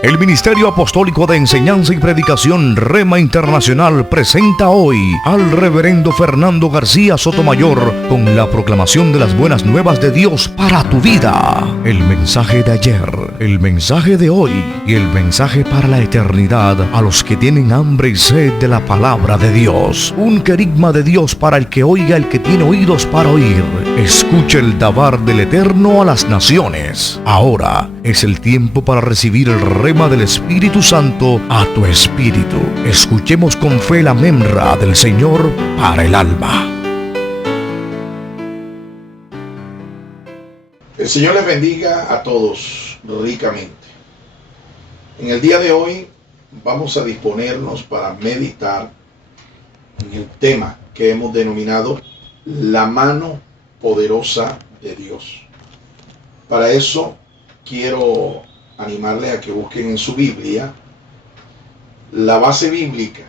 El Ministerio Apostólico de Enseñanza y Predicación Rema Internacional presenta hoy al Reverendo Fernando García Sotomayor con la proclamación de las buenas nuevas de Dios para tu vida. El mensaje de ayer, el mensaje de hoy y el mensaje para la eternidad a los que tienen hambre y sed de la palabra de Dios. Un querigma de Dios para el que oiga, el que tiene oídos para oír. Escuche el dabar del Eterno a las naciones. Ahora es el tiempo para recibir el rema del Espíritu Santo a tu espíritu. Escuchemos con fe la memra del Señor para el alma. El Señor les bendiga a todos ricamente. En el día de hoy vamos a disponernos para meditar en el tema que hemos denominado la mano poderosa de Dios. Para eso quiero animarles a que busquen en su Biblia la base bíblica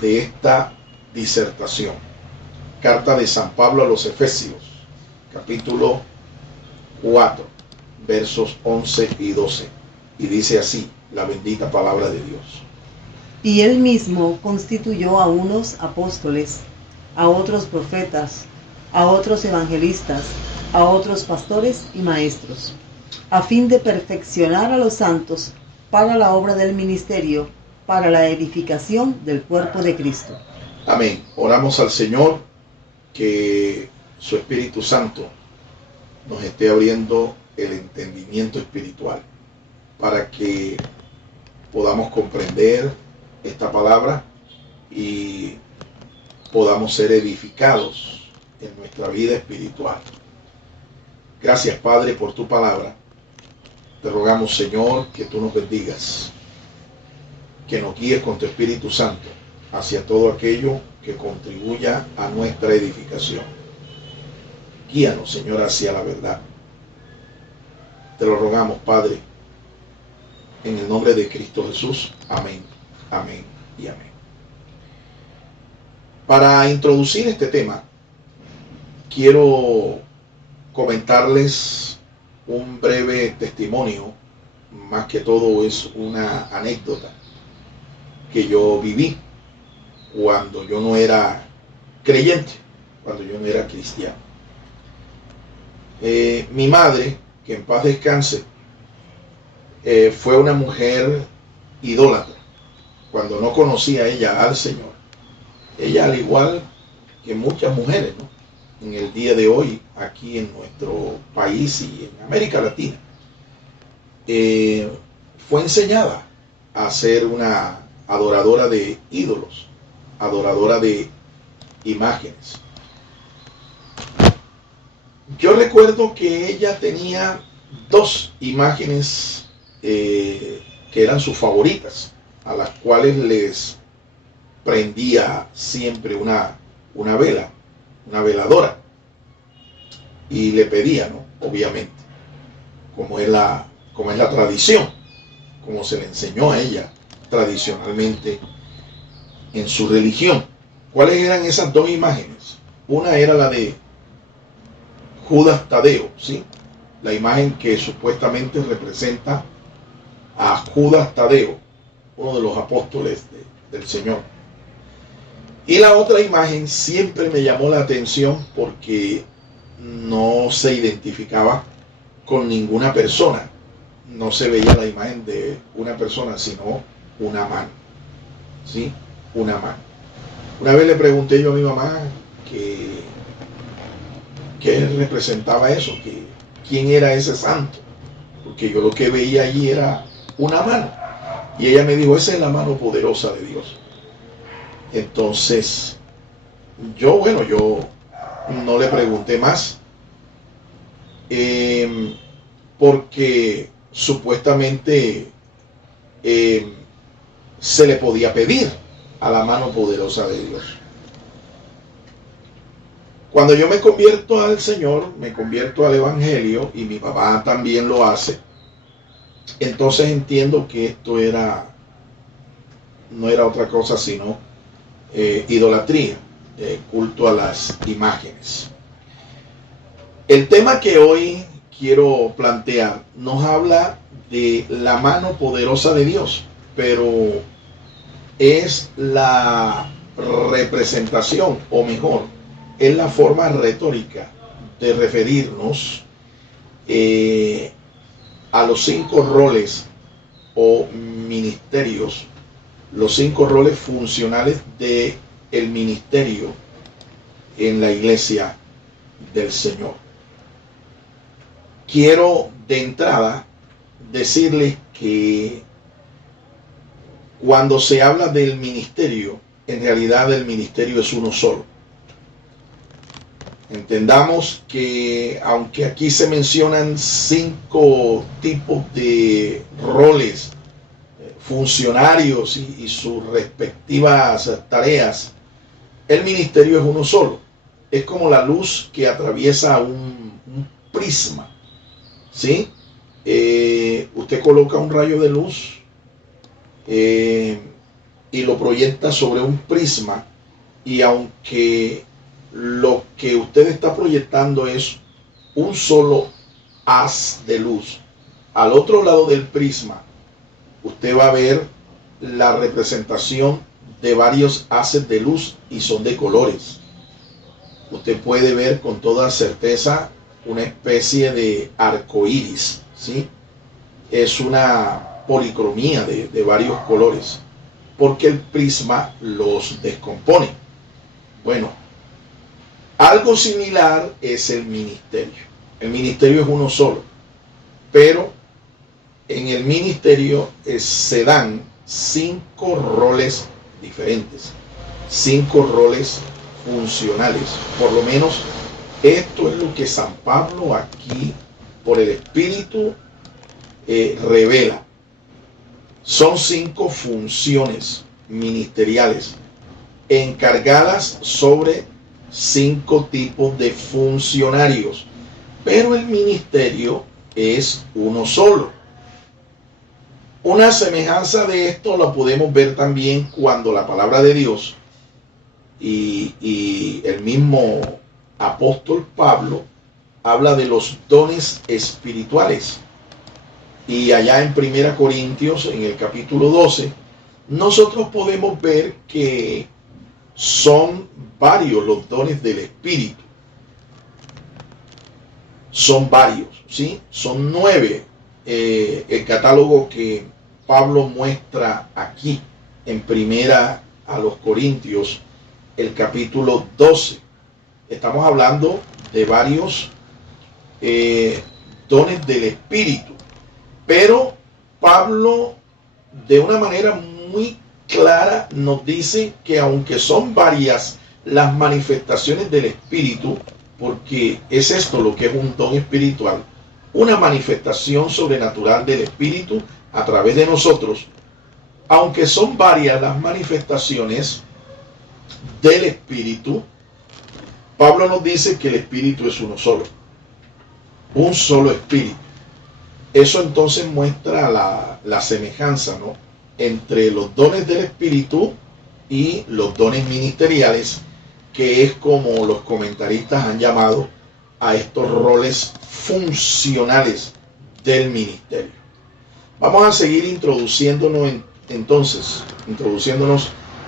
de esta disertación. Carta de San Pablo a los Efesios, capítulo 4, versos 11 y 12. Y dice así la bendita palabra de Dios. Y él mismo constituyó a unos apóstoles, a otros profetas, a otros evangelistas, a otros pastores y maestros, a fin de perfeccionar a los santos para la obra del ministerio, para la edificación del cuerpo de Cristo. Amén. Oramos al Señor que su Espíritu Santo nos esté abriendo el entendimiento espiritual para que podamos comprender esta palabra y podamos ser edificados en nuestra vida espiritual. Gracias, Padre, por tu palabra. Te rogamos, Señor, que tú nos bendigas, que nos guíes con tu Espíritu Santo hacia todo aquello que contribuya a nuestra edificación. Guíanos, Señor, hacia la verdad. Te lo rogamos, Padre, en el nombre de Cristo Jesús. Amén, amén y amén. Para introducir este tema, quiero comentarles un breve testimonio. Más que todo es una anécdota que yo viví cuando yo no era creyente, cuando yo no era cristiano. Mi madre, que en paz descanse, fue una mujer idólatra. Cuando no conocía ella al Señor, ella, al igual que muchas mujeres, ¿no?, en el día de hoy, aquí en nuestro país y en América Latina, fue enseñada a ser una adoradora de ídolos, adoradora de imágenes. Yo recuerdo que ella tenía dos imágenes que eran sus favoritas, a las cuales les prendía siempre una vela, una veladora, y le pedía, ¿no?, obviamente, como es la tradición, como se le enseñó a ella tradicionalmente en su religión. ¿Cuáles eran esas dos imágenes? Una era la de Judas Tadeo, ¿sí?, la imagen que supuestamente representa a Judas Tadeo, uno de los apóstoles del Señor. Y la otra imagen siempre me llamó la atención porque no se identificaba con ninguna persona. No se veía la imagen de una persona, sino una mano. ¿Sí? Una mano. Una vez le pregunté yo a mi mamá qué representaba eso, quién era ese santo, porque yo lo que veía allí era una mano. Y ella me dijo, esa es la mano poderosa de Dios. Entonces, yo no le pregunté más, porque supuestamente se le podía pedir a la mano poderosa de Dios. Cuando yo me convierto al Señor, me convierto al Evangelio, y mi papá también lo hace, entonces entiendo que esto no era otra cosa sino idolatría, culto a las imágenes. El tema que hoy quiero plantear nos habla de la mano poderosa de Dios, pero es la representación, o mejor, es la forma retórica de referirnos a los 5 roles o ministerios, los 5 roles funcionales del ministerio en la iglesia del Señor. Quiero de entrada decirles que cuando se habla del ministerio, en realidad el ministerio es uno solo. Entendamos que aunque aquí se mencionan 5 tipos de roles, funcionarios y sus respectivas tareas, el ministerio es uno solo. Es como la luz que atraviesa un prisma, ¿sí? Usted coloca un rayo de luz y lo proyecta sobre un prisma, y aunque lo que usted está proyectando es un solo haz de luz, al otro lado del prisma usted va a ver la representación de varios haces de luz y son de colores. Usted puede ver con toda certeza una especie de arco iris, ¿sí? Es una policromía de varios colores, porque el prisma los descompone. Bueno, algo similar es el ministerio. El ministerio es uno solo, pero en el ministerio se dan 5 roles diferentes, 5 roles funcionales. Por lo menos esto es lo que San Pablo aquí, por el Espíritu, revela. Son 5 funciones ministeriales encargadas sobre 5 tipos de funcionarios, pero el ministerio es uno solo. Una semejanza de esto la podemos ver también cuando la palabra de Dios y el mismo apóstol Pablo habla de los dones espirituales. Y allá en 1 Corintios, en el capítulo 12, nosotros podemos ver que son varios los dones del Espíritu. Son varios, ¿sí? Son 9 el catálogo que Pablo muestra aquí en 1 a los Corintios, el capítulo 12. Estamos hablando de varios dones del Espíritu. Pero Pablo, de una manera muy clara, nos dice que aunque son varias las manifestaciones del Espíritu, porque es esto lo que es un don espiritual, una manifestación sobrenatural del Espíritu a través de nosotros, aunque son varias las manifestaciones del Espíritu, Pablo nos dice que el Espíritu es uno solo, un solo Espíritu. Eso entonces muestra la semejanza, ¿no?, entre los dones del Espíritu y los dones ministeriales, que es como los comentaristas han llamado a estos roles funcionales del ministerio. Vamos a seguir introduciéndonos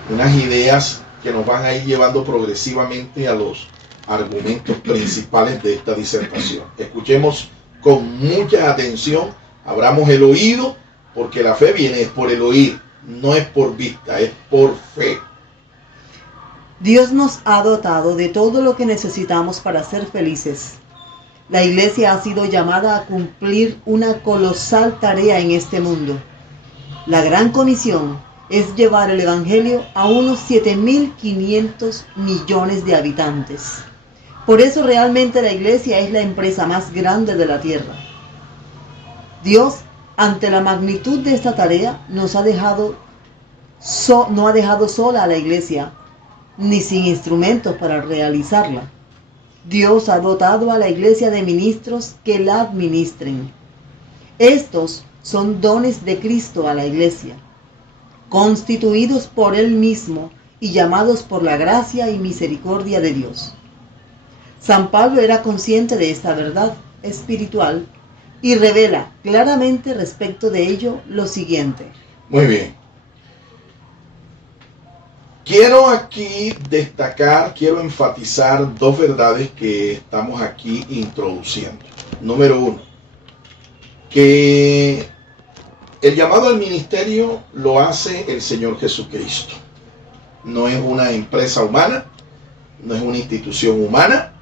unas ideas que nos van a ir llevando progresivamente a los argumentos principales de esta disertación. Escuchemos con mucha atención, abramos el oído, porque la fe viene por el oír, no es por vista, es por fe. Dios nos ha dotado de todo lo que necesitamos para ser felices. La Iglesia ha sido llamada a cumplir una colosal tarea en este mundo. La gran comisión es llevar el Evangelio a unos 7.500 millones de habitantes. Por eso realmente la Iglesia es la empresa más grande de la tierra. Dios, ante la magnitud de esta tarea, no ha dejado sola a la Iglesia, ni sin instrumentos para realizarla. Dios ha dotado a la Iglesia de ministros que la administren. Estos son dones de Cristo a la Iglesia, constituidos por Él mismo y llamados por la gracia y misericordia de Dios. San Pablo era consciente de esta verdad espiritual, y revela claramente respecto de ello lo siguiente. Muy bien. Quiero aquí destacar, quiero enfatizar dos verdades que estamos aquí introduciendo. Número uno, que el llamado al ministerio lo hace el Señor Jesucristo. No es una empresa humana, no es una institución humana,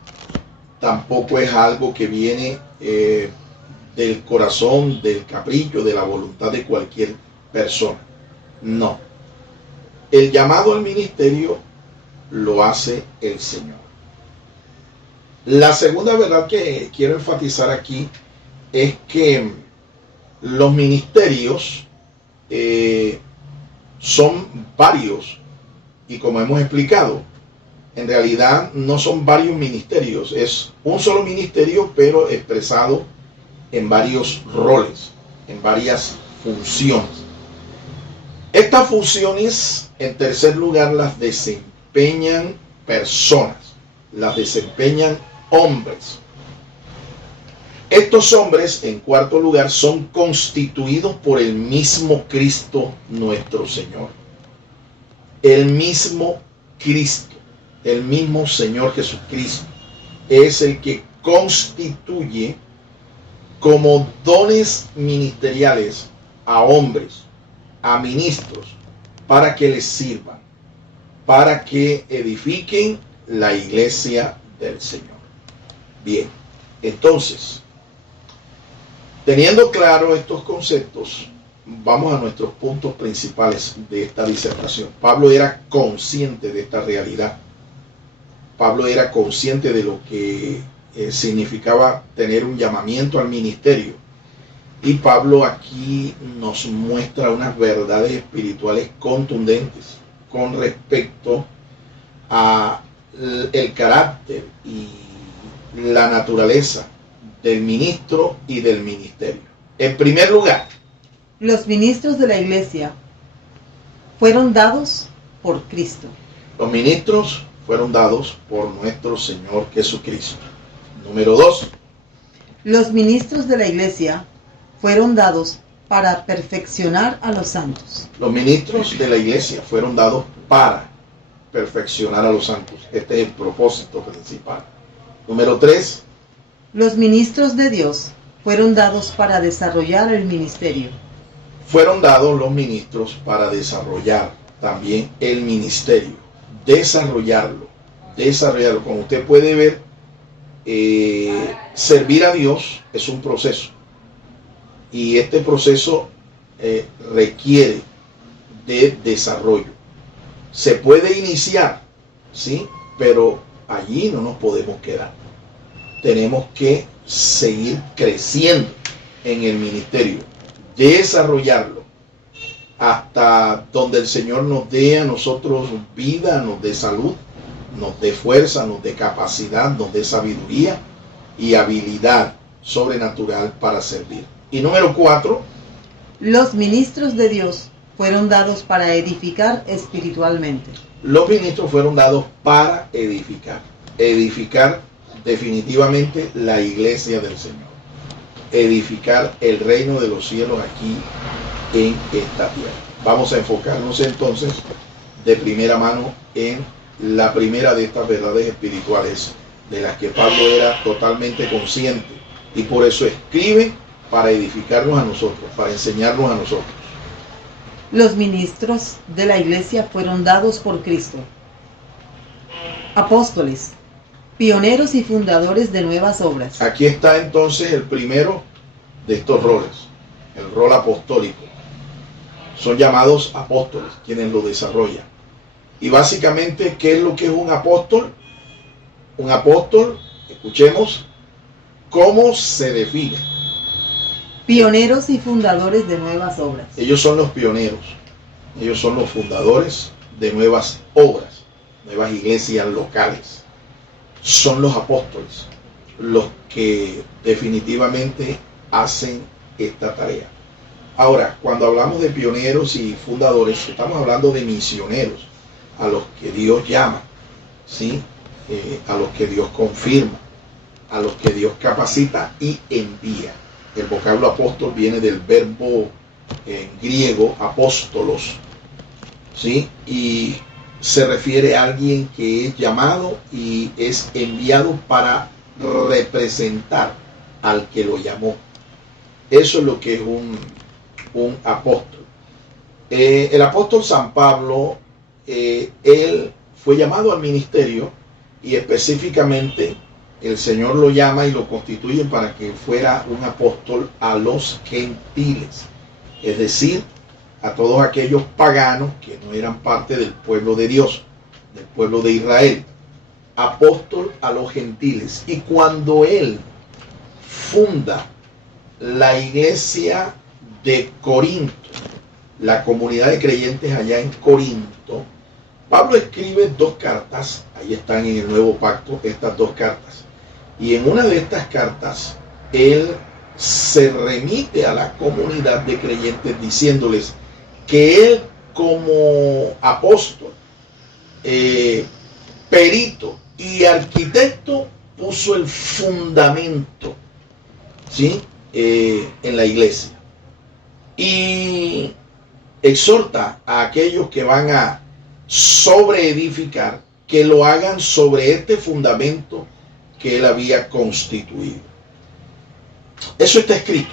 tampoco es algo que viene del corazón, del capricho, de la voluntad de cualquier persona. No. El llamado al ministerio lo hace el Señor. La segunda verdad que quiero enfatizar aquí es que los ministerios son varios, y como hemos explicado, en realidad no son varios ministerios, es un solo ministerio, pero expresado en varios roles, en varias funciones. Estas funciones, en tercer lugar, las desempeñan personas, las desempeñan hombres. Estos hombres, en cuarto lugar, son constituidos por el mismo Cristo nuestro Señor. El mismo Cristo, el mismo Señor Jesucristo, es el que constituye como dones ministeriales a hombres, a ministros, para que les sirvan, para que edifiquen la iglesia del Señor. Bien, entonces, teniendo claro estos conceptos, vamos a nuestros puntos principales de esta disertación. Pablo era consciente de esta realidad. Pablo era consciente de lo que significaba tener un llamamiento al ministerio. Y Pablo aquí nos muestra unas verdades espirituales contundentes con respecto a el carácter y la naturaleza del ministro y del ministerio. En primer lugar, los ministros de la iglesia fueron dados por Cristo. Los ministros fueron dados por nuestro Señor Jesucristo. Número 2. Los ministros de la iglesia fueron dados para perfeccionar a los santos. Los ministros de la iglesia fueron dados para perfeccionar a los santos. Este es el propósito principal. Número 3. Los ministros de Dios fueron dados para desarrollar el ministerio. Fueron dados los ministros para desarrollar también el ministerio. Desarrollarlo. Como usted puede ver, servir a Dios es un proceso. Y este proceso requiere de desarrollo. Se puede iniciar, ¿sí? Pero allí no nos podemos quedar. Tenemos que seguir creciendo en el ministerio, desarrollarlo hasta donde el Señor nos dé a nosotros vida, nos dé salud, nos dé fuerza, nos dé capacidad, nos dé sabiduría y habilidad sobrenatural para servir. Y número 4. Los ministros de Dios fueron dados para edificar espiritualmente. Los ministros fueron dados para edificar. Edificar definitivamente la iglesia del Señor. Edificar el reino de los cielos aquí en esta tierra. Vamos a enfocarnos entonces de primera mano en la primera de estas verdades espirituales de las que Pablo era totalmente consciente, y por eso escribe para edificarnos a nosotros, para enseñarnos a nosotros. Los ministros de la iglesia fueron dados por Cristo. Apóstoles, pioneros y fundadores de nuevas obras. Aquí está entonces el primero de estos roles, el rol apostólico. Son llamados apóstoles quienes lo desarrollan. Y básicamente, ¿qué es lo que es un apóstol? Un apóstol, escuchemos cómo se define. Pioneros y fundadores de nuevas obras. Ellos son los pioneros, ellos son los fundadores de nuevas obras, nuevas iglesias locales. Son los apóstoles los que definitivamente hacen esta tarea. Ahora, cuando hablamos de pioneros y fundadores, estamos hablando de misioneros, a los que Dios llama, ¿sí? A los que Dios confirma, a los que Dios capacita y envía. El vocablo apóstol viene del verbo en griego apóstolos, ¿sí? Y se refiere a alguien que es llamado y es enviado para representar al que lo llamó. Eso es lo que es un apóstol. El apóstol San Pablo, él fue llamado al ministerio y específicamente el Señor lo llama y lo constituye para que fuera un apóstol a los gentiles, es decir, a todos aquellos paganos que no eran parte del pueblo de Dios, del pueblo de Israel. Apóstol a los gentiles. Y cuando él funda la iglesia de Corinto, la comunidad de creyentes allá en Corinto, Pablo escribe 2 cartas, ahí están en el Nuevo Pacto estas 2 cartas, y en una de estas cartas él se remite a la comunidad de creyentes diciéndoles que él como apóstol, perito y arquitecto puso el fundamento, ¿sí? En la iglesia, y exhorta a aquellos que van a sobreedificar que lo hagan sobre este fundamento que él había constituido. Eso está escrito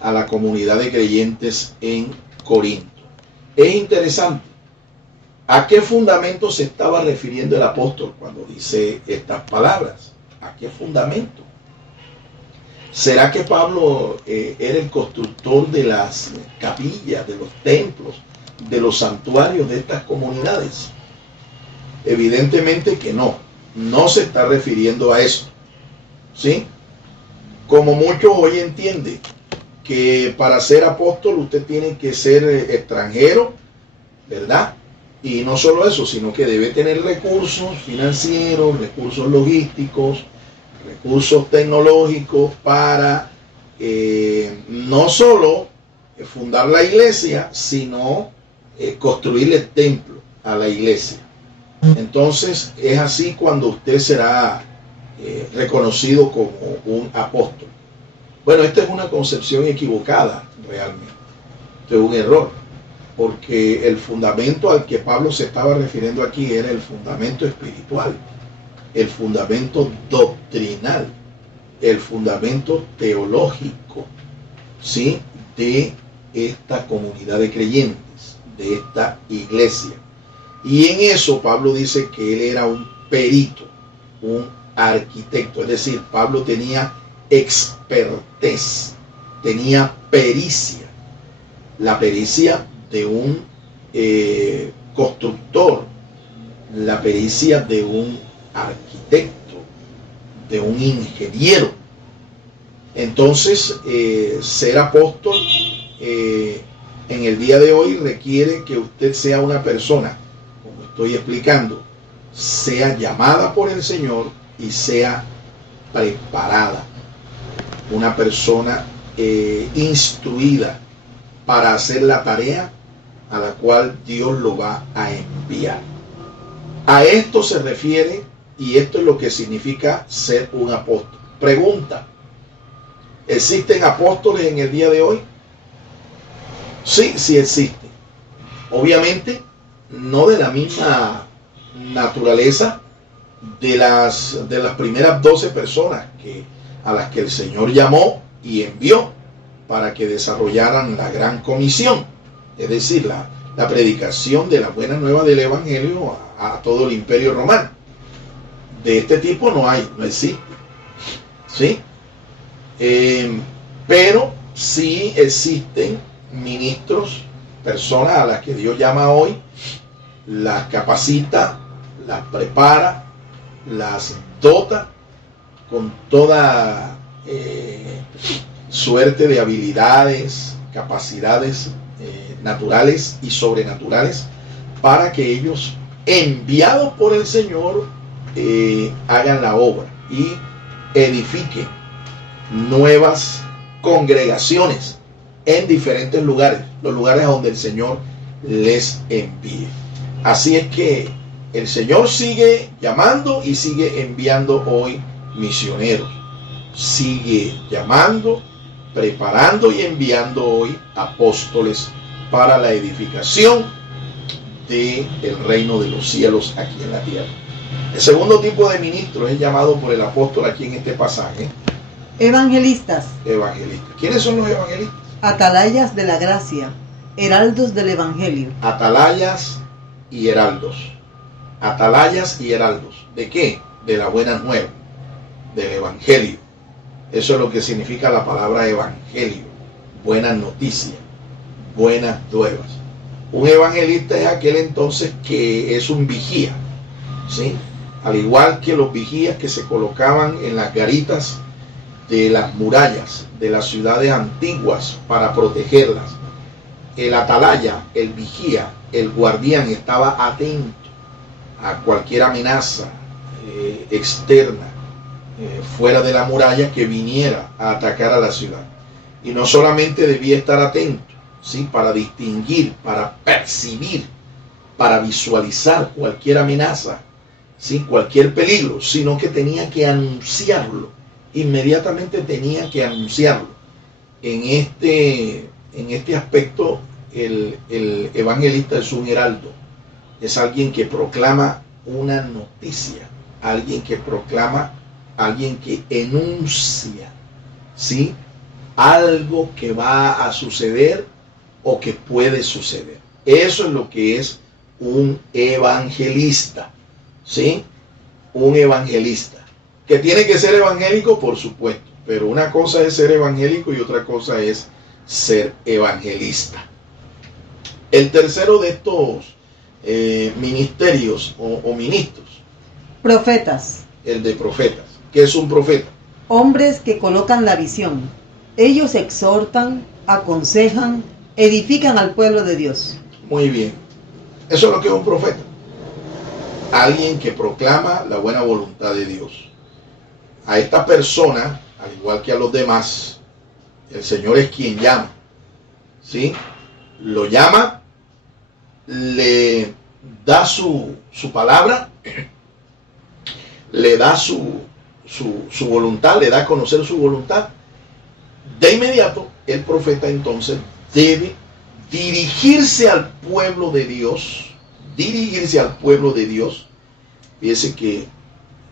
a la comunidad de creyentes en Corinto. Es interesante. ¿A qué fundamento se estaba refiriendo el apóstol cuando dice estas palabras? ¿A qué fundamento? ¿Será que Pablo era el constructor de las capillas, de los templos, de los santuarios de estas comunidades? Evidentemente que no. No se está refiriendo a eso, ¿sí? Como muchos hoy entienden que para ser apóstol usted tiene que ser extranjero, ¿verdad? Y no solo eso, sino que debe tener recursos financieros, recursos logísticos, recursos tecnológicos para no solo fundar la iglesia, sino construirle el templo a la iglesia. Entonces es así cuando usted será reconocido como un apóstol. Bueno, esta es una concepción equivocada realmente. Esto es un error, porque el fundamento al que Pablo se estaba refiriendo aquí era el fundamento espiritual, el fundamento doctrinal, el fundamento teológico, ¿sí? De esta comunidad de creyentes, de esta iglesia. Y en eso Pablo dice que él era un perito, un arquitecto, es decir, Pablo tenía expertez, tenía pericia, la pericia de un constructor, la pericia de un arquitecto, de un ingeniero. Entonces, ser apóstol en el día de hoy requiere que usted sea una persona, como estoy explicando, sea llamada por el Señor y sea preparada, una persona instruida para hacer la tarea a la cual Dios lo va a enviar. A esto se refiere y esto es lo que significa ser un apóstol. Pregunta: ¿existen apóstoles en el día de hoy? Sí, sí existen. Obviamente no de la misma naturaleza de las primeras 12 personas a las que el Señor llamó y envió para que desarrollaran la gran comisión, es decir, la predicación de la buena nueva del Evangelio a todo el Imperio Romano. De este tipo no existe, ¿sí? Pero sí existen ministros, personas a las que Dios llama hoy, las capacita, las prepara, las dota con toda suerte de habilidades, capacidades naturales y sobrenaturales para que ellos, enviados por el Señor, hagan la obra y edifiquen nuevas congregaciones en diferentes lugares, los lugares a donde el Señor les envíe. Así es que el Señor sigue llamando y sigue enviando hoy misioneros. sigue llamando, preparando y enviando hoy apóstoles para la edificación del reino de los cielos aquí en la tierra. El segundo tipo de ministro es llamado por el apóstol aquí en este pasaje. Evangelistas. Evangelistas. ¿Quiénes son los evangelistas? Atalayas de la gracia, heraldos del evangelio. Atalayas y heraldos. Atalayas y heraldos. ¿De qué? De la buena nueva, del evangelio. Eso es lo que significa la palabra evangelio. Buenas noticias, buenas nuevas. Un evangelista es aquel entonces que es un vigía, ¿sí? Al igual que los vigías que se colocaban en las garitas de las murallas de las ciudades antiguas para protegerlas. El atalaya, el vigía, el guardián estaba atento a cualquier amenaza externa, fuera de la muralla, que viniera a atacar a la ciudad. Y no solamente debía estar atento, ¿sí?, para distinguir, para percibir, para visualizar cualquier amenaza, ¿sí?, cualquier peligro, sino que tenía que anunciarlo. Inmediatamente tenía que anunciarlo. En este aspecto, el evangelista es un heraldo. Es alguien que proclama una noticia, alguien que proclama, alguien que enuncia, ¿sí?, algo que va a suceder o que puede suceder. Eso es lo que es un evangelista, ¿sí? Un evangelista. Que tiene que ser evangélico, por supuesto, pero una cosa es ser evangélico y otra cosa es ser evangelista. El tercero de estos ministerios o ministros. Profetas. El de profetas. ¿Qué es un profeta? Hombres que colocan la visión. Ellos exhortan, aconsejan, edifican al pueblo de Dios. Muy bien. Eso es lo que es un profeta. Alguien que proclama la buena voluntad de Dios. A esta persona, al igual que a los demás, el Señor es quien llama, ¿sí? Lo llama, le da su palabra, le da su voluntad, le da a conocer su voluntad. De inmediato, el profeta entonces debe dirigirse al pueblo de Dios, Fíjese que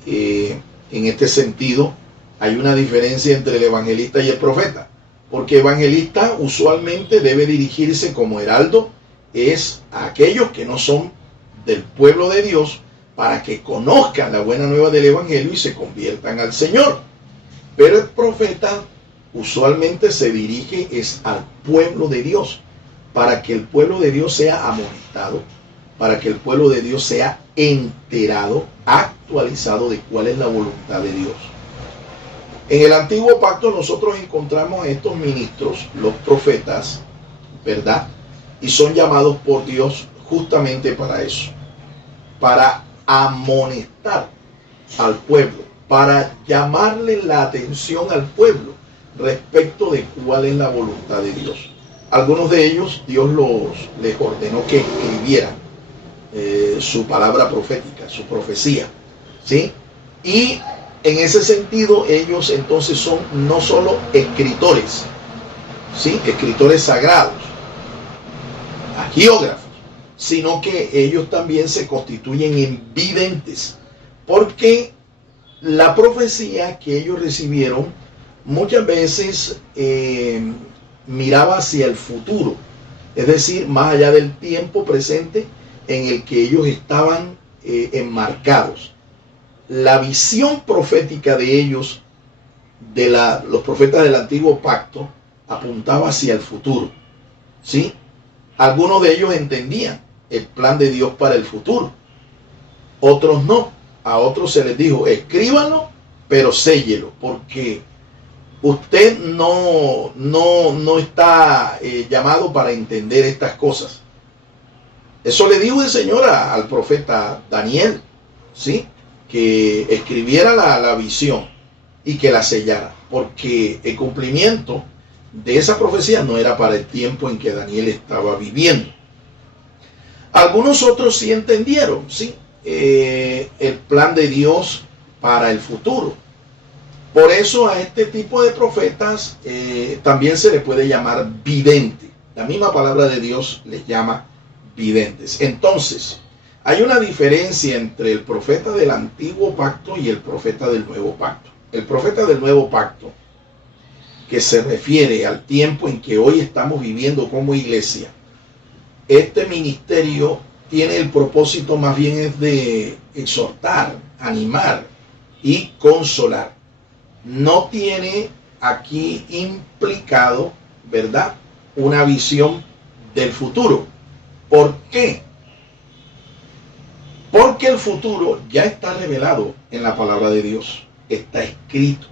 en este sentido hay una diferencia entre el evangelista y el profeta, porque evangelista usualmente debe dirigirse como heraldo es a aquellos que no son del pueblo de Dios, para que conozcan la buena nueva del evangelio y se conviertan al Señor. Pero el profeta usualmente se dirige es al pueblo de Dios, para que el pueblo de Dios sea amonestado, para que el pueblo de Dios sea enterado, actualizado de cuál es la voluntad de Dios. En el antiguo pacto nosotros encontramos a estos ministros, los profetas, ¿verdad? Y son llamados por Dios justamente para eso, para amonestar al pueblo, para llamarle la atención al pueblo respecto de cuál es la voluntad de Dios. Algunos de ellos Dios les ordenó que escribieran su palabra profética, su profecía, ¿sí? Y en ese sentido ellos entonces son no solo escritores, ¿sí?, escritores sagrados, agiógrafos, sino que ellos también se constituyen en videntes, porque la profecía que ellos recibieron muchas veces miraba hacia el futuro, es decir, más allá del tiempo presente en el que ellos estaban enmarcados. La visión profética de ellos, de los profetas del antiguo pacto, apuntaba hacia el futuro, ¿sí? Algunos de ellos entendían el plan de Dios para el futuro, otros no. A otros se les dijo, escríbanlo, pero séllelo, porque usted no está llamado para entender estas cosas. Eso le dijo el Señor al profeta Daniel, ¿sí?, que escribiera la visión y que la sellara, porque el cumplimiento de esa profecía no era para el tiempo en que Daniel estaba viviendo. Algunos otros sí entendieron, ¿sí?, el plan de Dios para el futuro. Por eso a este tipo de profetas también se le puede llamar vidente. La misma palabra de Dios les llama videntes. Entonces, hay una diferencia entre el profeta del antiguo pacto y el profeta del nuevo pacto. El profeta del nuevo pacto, que se refiere al tiempo en que hoy estamos viviendo como iglesia, este ministerio tiene el propósito más bien es de exhortar, animar y consolar. No tiene aquí implicado, ¿verdad?, una visión del futuro. ¿Por qué? Porque el futuro ya está revelado en la palabra de Dios, está escrito.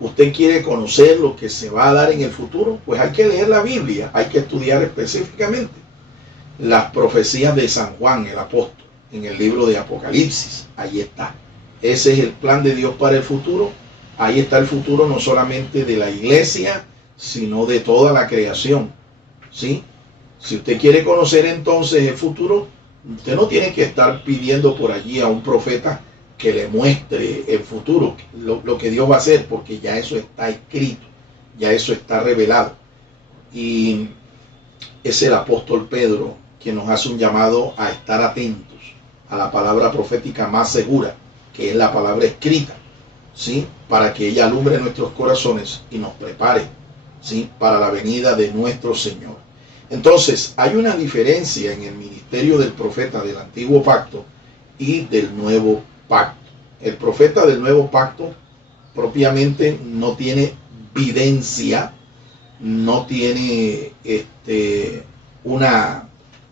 ¿Usted quiere conocer lo que se va a dar en el futuro? Pues hay que leer la Biblia, hay que estudiar específicamente las profecías de San Juan, el apóstol, en el libro de Apocalipsis. Ahí está. Ese es el plan de Dios para el futuro. Ahí está el futuro no solamente de la iglesia, sino de toda la creación. ¿Sí? Si usted quiere conocer entonces el futuro, usted no tiene que estar pidiendo por allí a un profeta que le muestre el futuro, lo que Dios va a hacer, porque ya eso está escrito, ya eso está revelado. Y es el apóstol Pedro quien nos hace un llamado a estar atentos a la palabra profética más segura, que es la palabra escrita, ¿sí?, para que ella alumbre nuestros corazones y nos prepare, ¿sí?, para la venida de nuestro Señor. Entonces, hay una diferencia en el ministerio del profeta del antiguo pacto y del nuevo pacto. El profeta del nuevo pacto propiamente no tiene videncia, no tiene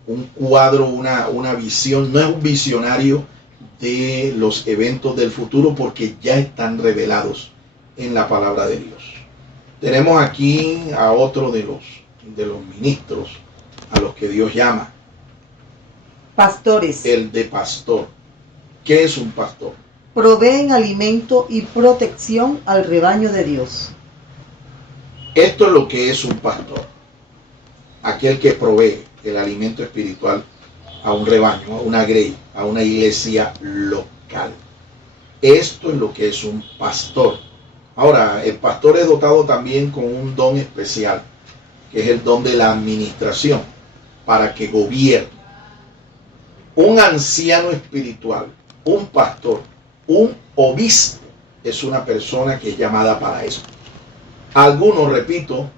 un cuadro, una visión, no es un visionario de los eventos del futuro, porque ya están revelados en la palabra de Dios. Tenemos aquí a otro de los ministros a los que Dios llama pastores. El de pastor. ¿Qué es un pastor? Proveen alimento y protección al rebaño de Dios. Esto es lo que es un pastor. Aquel que provee el alimento espiritual a un rebaño, a una grey, a una iglesia local. Esto es lo que es un pastor. Ahora, el pastor es dotado también con un don especial, que es el don de la administración, para que gobierne. Un anciano espiritual, un pastor, un obispo, es una persona que es llamada para eso. Algunos, repito,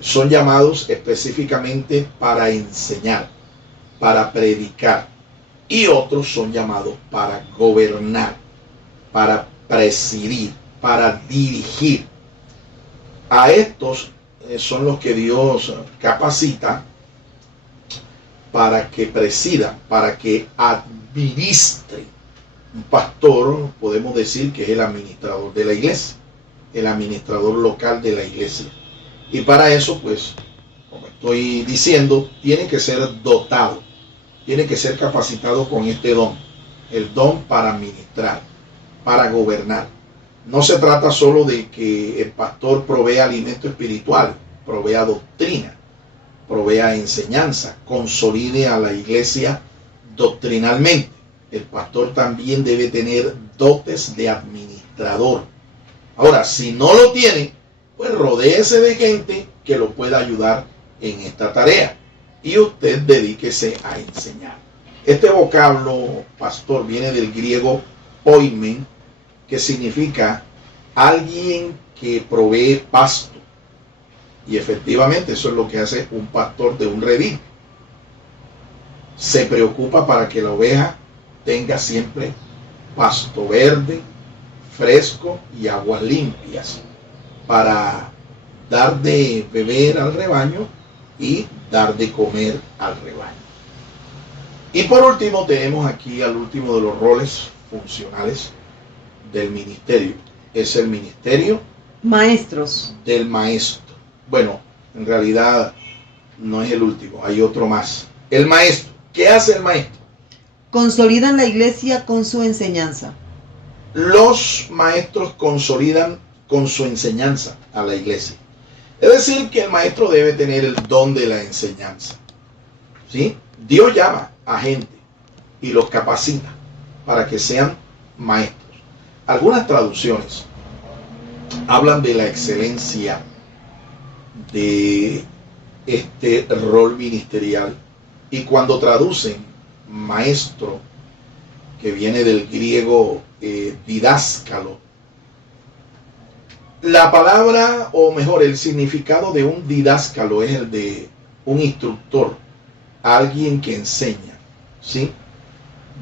son llamados específicamente para enseñar, para predicar, y otros son llamados para gobernar, para presidir, para dirigir. A estos son los que Dios capacita para que presida, para que administre. Un pastor, podemos decir que es el administrador de la iglesia, el administrador local de la iglesia. Y para eso, pues, como estoy diciendo, tiene que ser dotado, tiene que ser capacitado con este don, el don para administrar, para gobernar. No se trata solo de que el pastor provea alimento espiritual, provea doctrina, provea enseñanza, consolide a la iglesia doctrinalmente. El pastor también debe tener dotes de administrador. Ahora, si no lo tiene, pues rodéese de gente que lo pueda ayudar en esta tarea y usted dedíquese a enseñar. Este vocablo pastor viene del griego poimen, que significa alguien que provee pasto. Y efectivamente eso es lo que hace un pastor de un redil. Se preocupa para que la oveja tenga siempre pasto verde, fresco y aguas limpias, para dar de beber al rebaño y dar de comer al rebaño. Y por último tenemos aquí al último de los roles funcionales del ministerio. Es el ministerio maestros del maestro. Bueno, en realidad no es el último, hay otro más. El maestro. ¿Qué hace el maestro? Consolidan la iglesia con su enseñanza. Los maestros consolidan con su enseñanza a la iglesia. Es decir, que el maestro debe tener el don de la enseñanza. ¿Sí? Dios llama a gente y los capacita para que sean maestros. Algunas traducciones hablan de la excelencia de este rol ministerial, y cuando traducen maestro, que viene del griego didáskalo, la palabra, o mejor, el significado de un didáskalo es el de un instructor, alguien que enseña, ¿sí?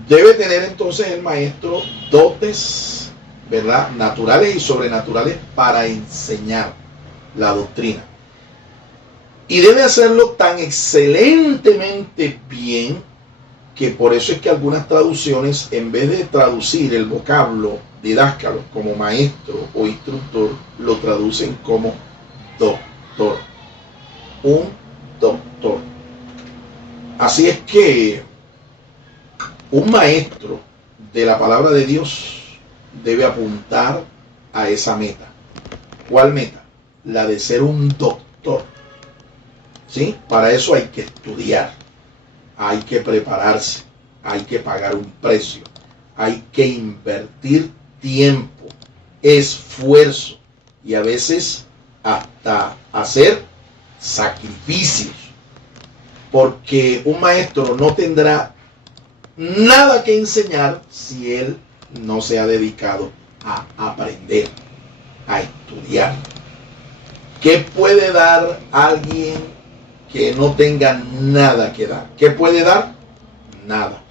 Debe tener entonces el maestro dotes, ¿verdad?, naturales y sobrenaturales para enseñar la doctrina. Y debe hacerlo tan excelentemente bien que por eso es que algunas traducciones, en vez de traducir el vocablo didáskalo como maestro o instructor, lo traducen como doctor. Un doctor. Así es que un maestro de la palabra de Dios debe apuntar a esa meta. ¿Cuál meta? La de ser un doctor. ¿Sí? Para eso hay que estudiar, hay que prepararse, hay que pagar un precio, hay que invertir tiempo, esfuerzo y a veces hasta hacer sacrificios, porque un maestro no tendrá nada que enseñar si él no se ha dedicado a aprender, a estudiar. ¿Qué puede dar alguien que no tenga nada que dar? ¿Qué puede dar? Nada.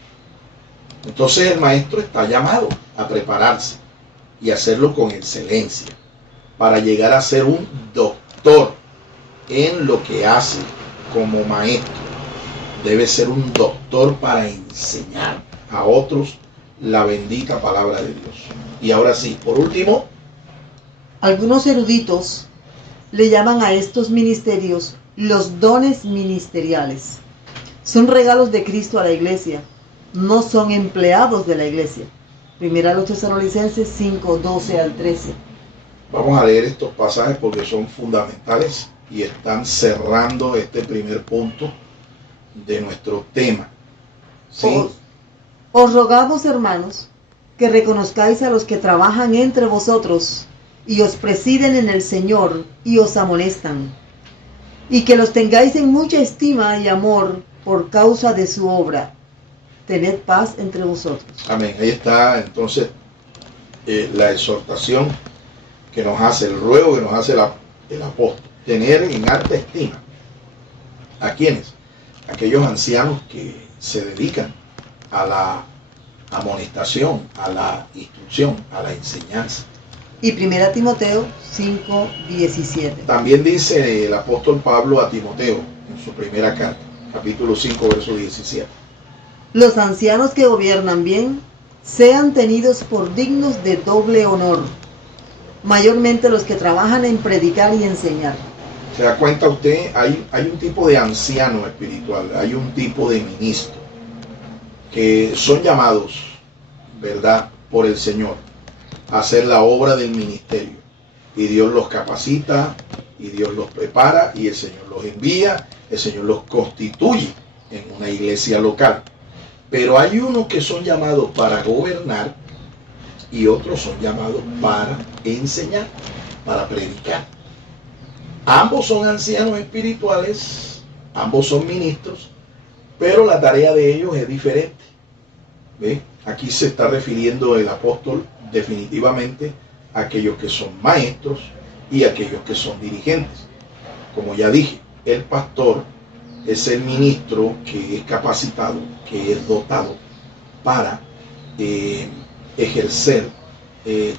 Entonces el maestro está llamado a prepararse y hacerlo con excelencia para llegar a ser un doctor en lo que hace como maestro. Debe ser un doctor para enseñar a otros la bendita palabra de Dios. Y ahora sí, por último, algunos eruditos le llaman a estos ministerios los dones ministeriales. Son regalos de Cristo a la iglesia, no son empleados de la iglesia. Primera a los Tesalonicenses 5, 12 al 13. Vamos a leer estos pasajes porque son fundamentales y están cerrando este primer punto de nuestro tema. ¿Sí? Os rogamos, hermanos, que reconozcáis a los que trabajan entre vosotros y os presiden en el Señor y os amonestan, y que los tengáis en mucha estima y amor por causa de su obra. Tened paz entre vosotros. Amén. Ahí está entonces la exhortación que nos hace, el ruego que nos hace el apóstol. Tener en alta estima. ¿A quiénes? Aquellos ancianos que se dedican a la amonestación, a la instrucción, a la enseñanza. Y 1 Timoteo 5, 17. También dice el apóstol Pablo a Timoteo en su primera carta, capítulo 5, verso 17. Los ancianos que gobiernan bien sean tenidos por dignos de doble honor, mayormente los que trabajan en predicar y enseñar. ¿Se da cuenta usted? Hay un tipo de anciano espiritual, hay un tipo de ministro que son llamados, ¿verdad?, por el Señor a hacer la obra del ministerio. Y Dios los capacita, y Dios los prepara, y el Señor los envía, el Señor los constituye en una iglesia local. Pero hay unos que son llamados para gobernar y otros son llamados para enseñar, para predicar. Ambos son ancianos espirituales, ambos son ministros, pero la tarea de ellos es diferente. ¿Ve? Aquí se está refiriendo el apóstol definitivamente a aquellos que son maestros y a aquellos que son dirigentes. Como ya dije, el pastor es el ministro que es capacitado, que es dotado para ejercer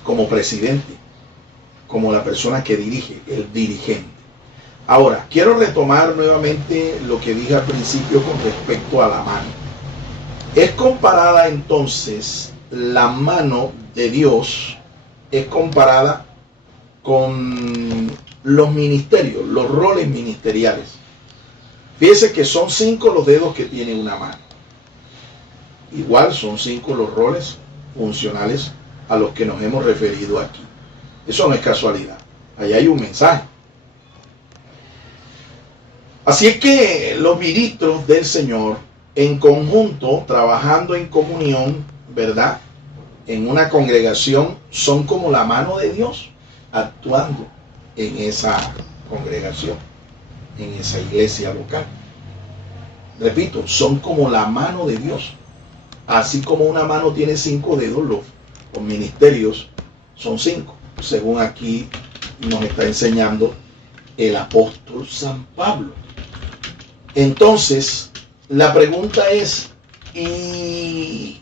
como presidente, como la persona que dirige, el dirigente. Ahora, quiero retomar nuevamente lo que dije al principio con respecto a la mano. Es comparada entonces la mano de Dios, es comparada con los ministerios, los roles ministeriales. Fíjese que son 5 los dedos que tiene una mano. Igual son 5 los roles funcionales a los que nos hemos referido aquí. Eso no es casualidad. Ahí hay un mensaje. Así es que los ministros del Señor, en conjunto, trabajando en comunión, ¿verdad?, en una congregación, son como la mano de Dios actuando en esa congregación, en esa iglesia local. Repito, son como la mano de Dios. Así como una mano tiene 5 dedos, los ministerios son 5, según aquí nos está enseñando el apóstol San Pablo. Entonces, la pregunta es, ¿y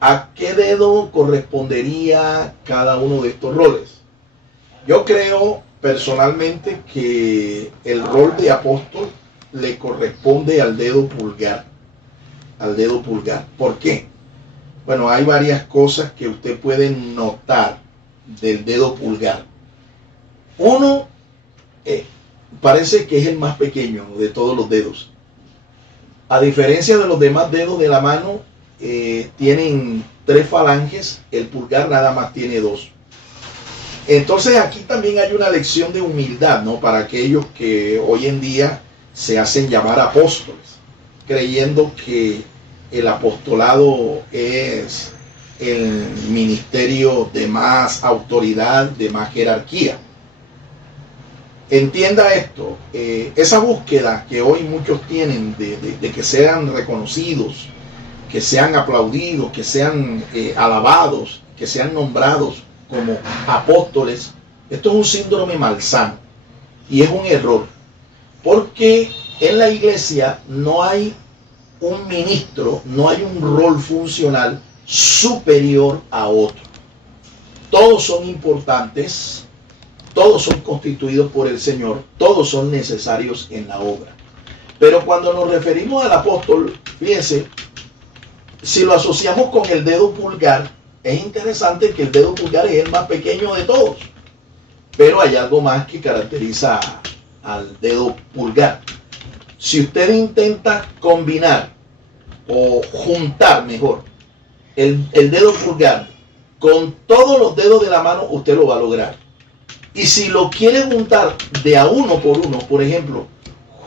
a qué dedo correspondería cada uno de estos roles? Yo creo personalmente que el rol de apóstol le corresponde al dedo pulgar. Al dedo pulgar. ¿Por qué? Bueno, hay varias cosas que usted puede notar del dedo pulgar. Uno, parece que es el más pequeño de todos los dedos. A diferencia de los demás dedos de la mano, tienen 3 falanges, el pulgar nada más tiene 2. Entonces aquí también hay una lección de humildad, ¿no? Para aquellos que hoy en día se hacen llamar apóstoles, creyendo que el apostolado es el ministerio de más autoridad, de más jerarquía. Entienda esto, esa búsqueda que hoy muchos tienen de que sean reconocidos, que sean aplaudidos, que sean alabados, que sean nombrados como apóstoles, esto es un síndrome malsano y es un error, porque en la iglesia no hay un ministro, no hay un rol funcional superior a otro. Todos son importantes, todos son constituidos por el Señor, todos son necesarios en la obra. Pero cuando nos referimos al apóstol, fíjense, si lo asociamos con el dedo pulgar, es interesante que el dedo pulgar es el más pequeño de todos. Pero hay algo más que caracteriza al dedo pulgar. Si usted intenta combinar o juntar mejor el dedo pulgar con todos los dedos de la mano, usted lo va a lograr. Y si lo quiere juntar de a uno, por ejemplo,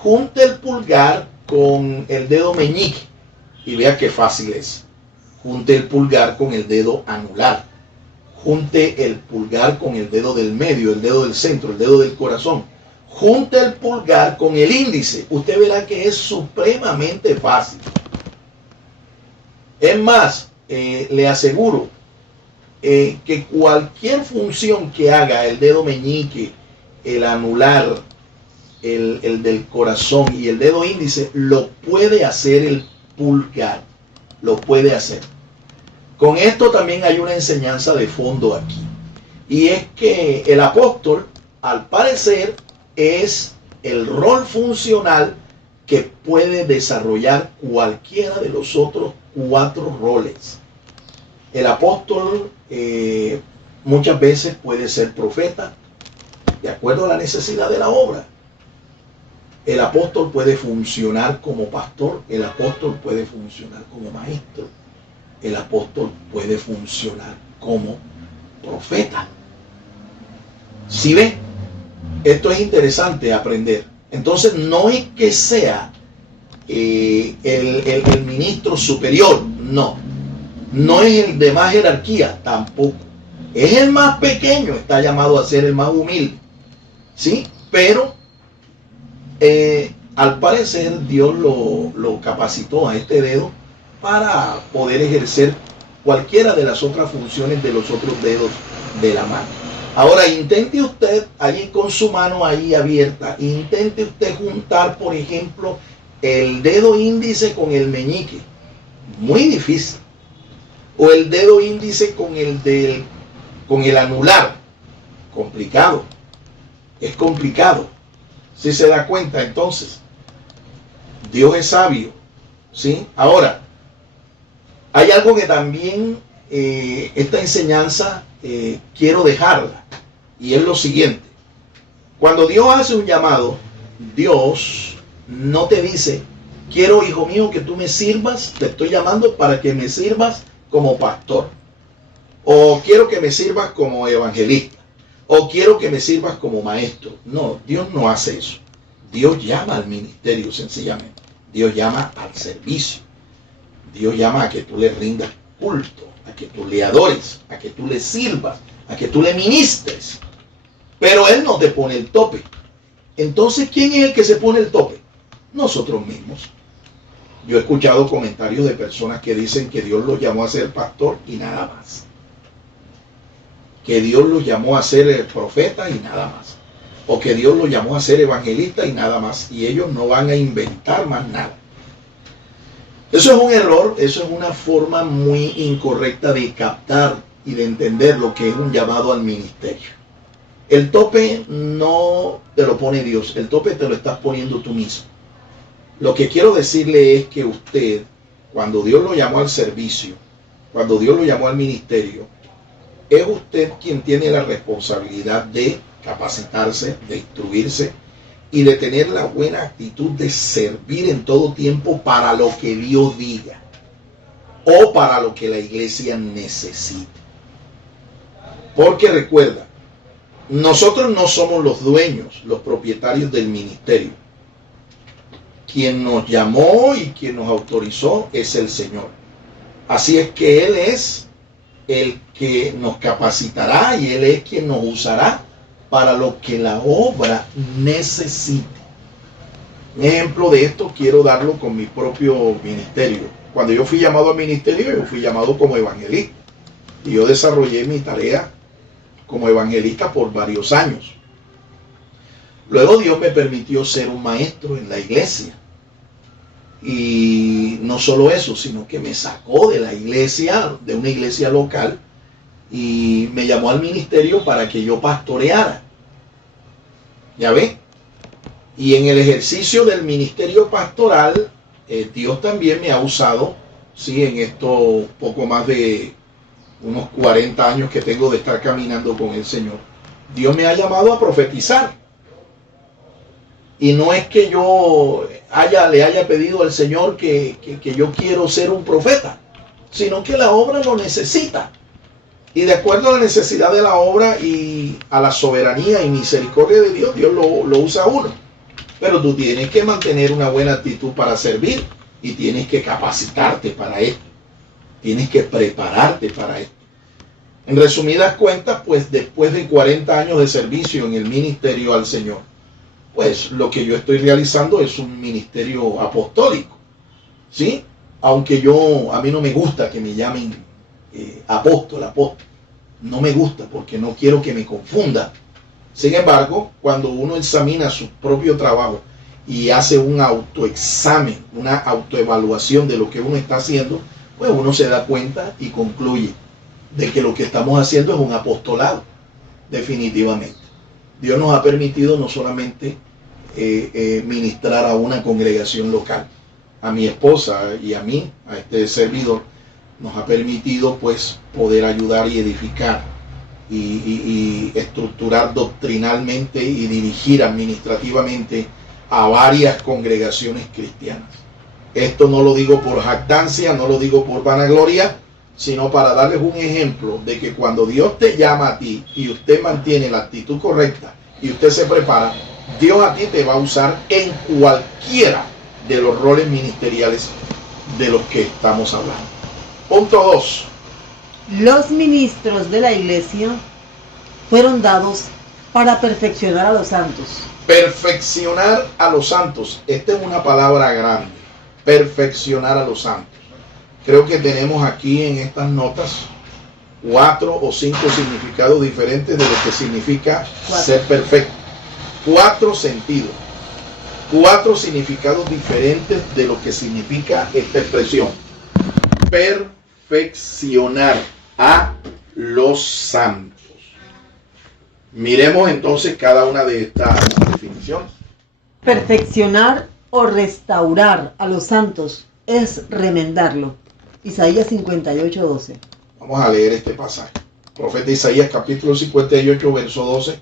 junte el pulgar con el dedo meñique y vea qué fácil es. Junte el pulgar con el dedo anular. Junte el pulgar con el dedo del medio, el dedo del centro, el dedo del corazón. Junte el pulgar con el índice. Usted verá que es supremamente fácil. Es más, le aseguro que cualquier función que haga el dedo meñique, el anular, el del corazón y el dedo índice, lo puede hacer el pulgar. Lo puede hacer. Con esto también hay una enseñanza de fondo aquí. Y es que el apóstol, al parecer, es el rol funcional que puede desarrollar cualquiera de los otros 4 roles. El apóstol muchas veces puede ser profeta, de acuerdo a la necesidad de la obra. El apóstol puede funcionar como pastor, el apóstol puede funcionar como maestro, el apóstol puede funcionar como profeta. ¿Sí ve? Esto es interesante aprender. Entonces no es que sea el ministro superior, no. No es el de más jerarquía, tampoco. Es el más pequeño, está llamado a ser el más humilde. ¿Sí? Pero al parecer Dios lo capacitó a este dedo para poder ejercer cualquiera de las otras funciones de los otros dedos de la mano. Ahora intente usted, allí con su mano ahí abierta, intente usted juntar, por ejemplo, el dedo índice con el meñique. Muy difícil. O el dedo índice con el anular. Complicado. Es complicado. Si se da cuenta, entonces, Dios es sabio, ¿sí? Ahora, hay algo que también esta enseñanza quiero dejarla, y es lo siguiente. Cuando Dios hace un llamado, Dios no te dice, quiero, hijo mío, que tú me sirvas, te estoy llamando para que me sirvas como pastor, o quiero que me sirvas como evangelista, o quiero que me sirvas como maestro. No, Dios no hace eso. Dios llama al ministerio sencillamente. Dios llama al servicio. Dios llama a que tú le rindas culto, a que tú le adores, a que tú le sirvas, a que tú le ministres. Pero Él no te pone el tope. Entonces, ¿quién es el que se pone el tope? Nosotros mismos. Yo he escuchado comentarios de personas que dicen que Dios los llamó a ser pastor y nada más. Que Dios los llamó a ser profeta y nada más. O que Dios los llamó a ser evangelista y nada más. Y ellos no van a inventar más nada. Eso es un error, eso es una forma muy incorrecta de captar y de entender lo que es un llamado al ministerio. El tope no te lo pone Dios, el tope te lo estás poniendo tú mismo. Lo que quiero decirle es que usted, cuando Dios lo llamó al servicio, cuando Dios lo llamó al ministerio, es usted quien tiene la responsabilidad de capacitarse, de instruirse, y de tener la buena actitud de servir en todo tiempo para lo que Dios diga o para lo que la iglesia necesite. Porque recuerda, nosotros no somos los dueños, los propietarios del ministerio. Quien nos llamó y quien nos autorizó es el Señor. Así es que Él es el que nos capacitará y Él es quien nos usará para lo que la obra necesite. Un ejemplo de esto quiero darlo con mi propio ministerio. Cuando yo fui llamado al ministerio, yo fui llamado como evangelista. Y yo desarrollé mi tarea como evangelista por varios años. Luego Dios me permitió ser un maestro en la iglesia. Y no solo eso, sino que me sacó de la iglesia, de una iglesia local, y me llamó al ministerio para que yo pastoreara. ¿Ya ve? Y en el ejercicio del ministerio pastoral, Dios también me ha usado, sí, en estos poco más de unos 40 años que tengo de estar caminando con el Señor. Dios me ha llamado a profetizar. Y no es que yo le haya pedido al Señor que yo quiero ser un profeta, sino que la obra lo necesita. Y de acuerdo a la necesidad de la obra y a la soberanía y misericordia de Dios, Dios lo usa a uno. Pero tú tienes que mantener una buena actitud para servir y tienes que capacitarte para esto. Tienes que prepararte para esto. En resumidas cuentas, pues después de 40 años de servicio en el ministerio al Señor, pues lo que yo estoy realizando es un ministerio apostólico. ¿Sí? Aunque a mí no me gusta que me llamen apóstol. No me gusta porque no quiero que me confunda. Sin embargo, cuando uno examina su propio trabajo y hace un autoexamen, una autoevaluación de lo que uno está haciendo, pues uno se da cuenta y concluye de que lo que estamos haciendo es un apostolado, definitivamente. Dios nos ha permitido no solamente ministrar a una congregación local, a mi esposa y a mí, a este servidor, nos ha permitido pues poder ayudar y edificar y estructurar doctrinalmente y dirigir administrativamente a varias congregaciones cristianas. Esto no lo digo por jactancia, no lo digo por vanagloria, sino para darles un ejemplo de que cuando Dios te llama a ti y usted mantiene la actitud correcta y usted se prepara, Dios a ti te va a usar en cualquiera de los roles ministeriales de los que estamos hablando. Punto 2. Los ministros de la iglesia fueron dados para perfeccionar a los santos. Perfeccionar a los santos. Esta es una palabra grande. Perfeccionar a los santos. Creo que tenemos aquí en estas notas 4 o 5 significados diferentes de lo que significa ser perfecto. 4 sentidos. 4 significados diferentes de lo que significa esta expresión. Perfeccionar a los santos. Miremos entonces cada una de estas definiciones. Perfeccionar o restaurar a los santos es remendarlo. Isaías 58:12. Vamos a leer este pasaje. Profeta Isaías capítulo 58, verso 12.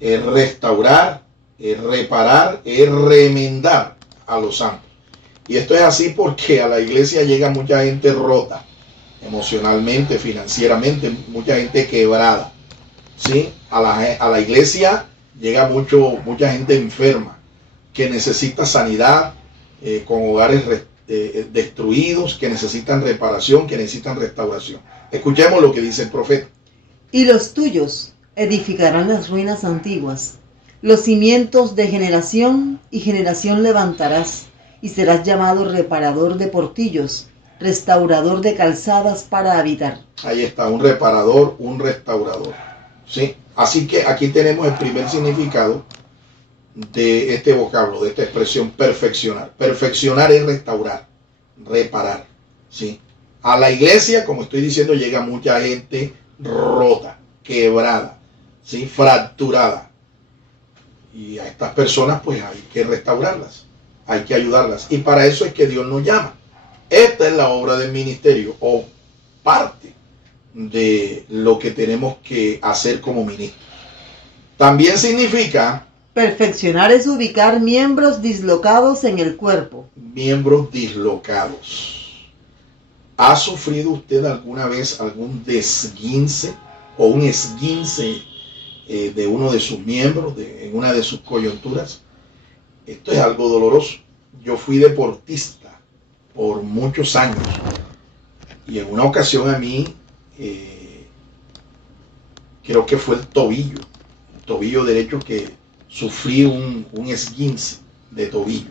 Es restaurar, es reparar, es remendar a los santos. Y esto es así porque a la iglesia llega mucha gente rota, emocionalmente, financieramente, mucha gente quebrada. ¿Sí? A la iglesia llega mucha gente enferma que necesita sanidad, con hogares destruidos, que necesitan reparación, que necesitan restauración. Escuchemos lo que dice el profeta. Y los tuyos edificarán las ruinas antiguas. Los cimientos de generación y generación levantarás, y serás llamado reparador de portillos, restaurador de calzadas para habitar. Ahí está, un reparador, un restaurador. ¿Sí? Así que aquí tenemos el primer significado de este vocablo, de esta expresión perfeccionar. Perfeccionar es restaurar, reparar. ¿Sí? A la iglesia, como estoy diciendo, llega mucha gente rota, quebrada, ¿sí? Fracturada. Y a estas personas pues hay que restaurarlas, hay que ayudarlas. Y para eso es que Dios nos llama. Esta es la obra del ministerio o parte de lo que tenemos que hacer como ministros. También significa... Perfeccionar es ubicar miembros dislocados en el cuerpo. Miembros dislocados. ¿Ha sufrido usted alguna vez algún desguince o un esguince de uno de sus miembros, en una de sus coyunturas? Esto es algo doloroso. Yo fui deportista por muchos años y en una ocasión a mí creo que fue el tobillo derecho, que sufrí un esguince de tobillo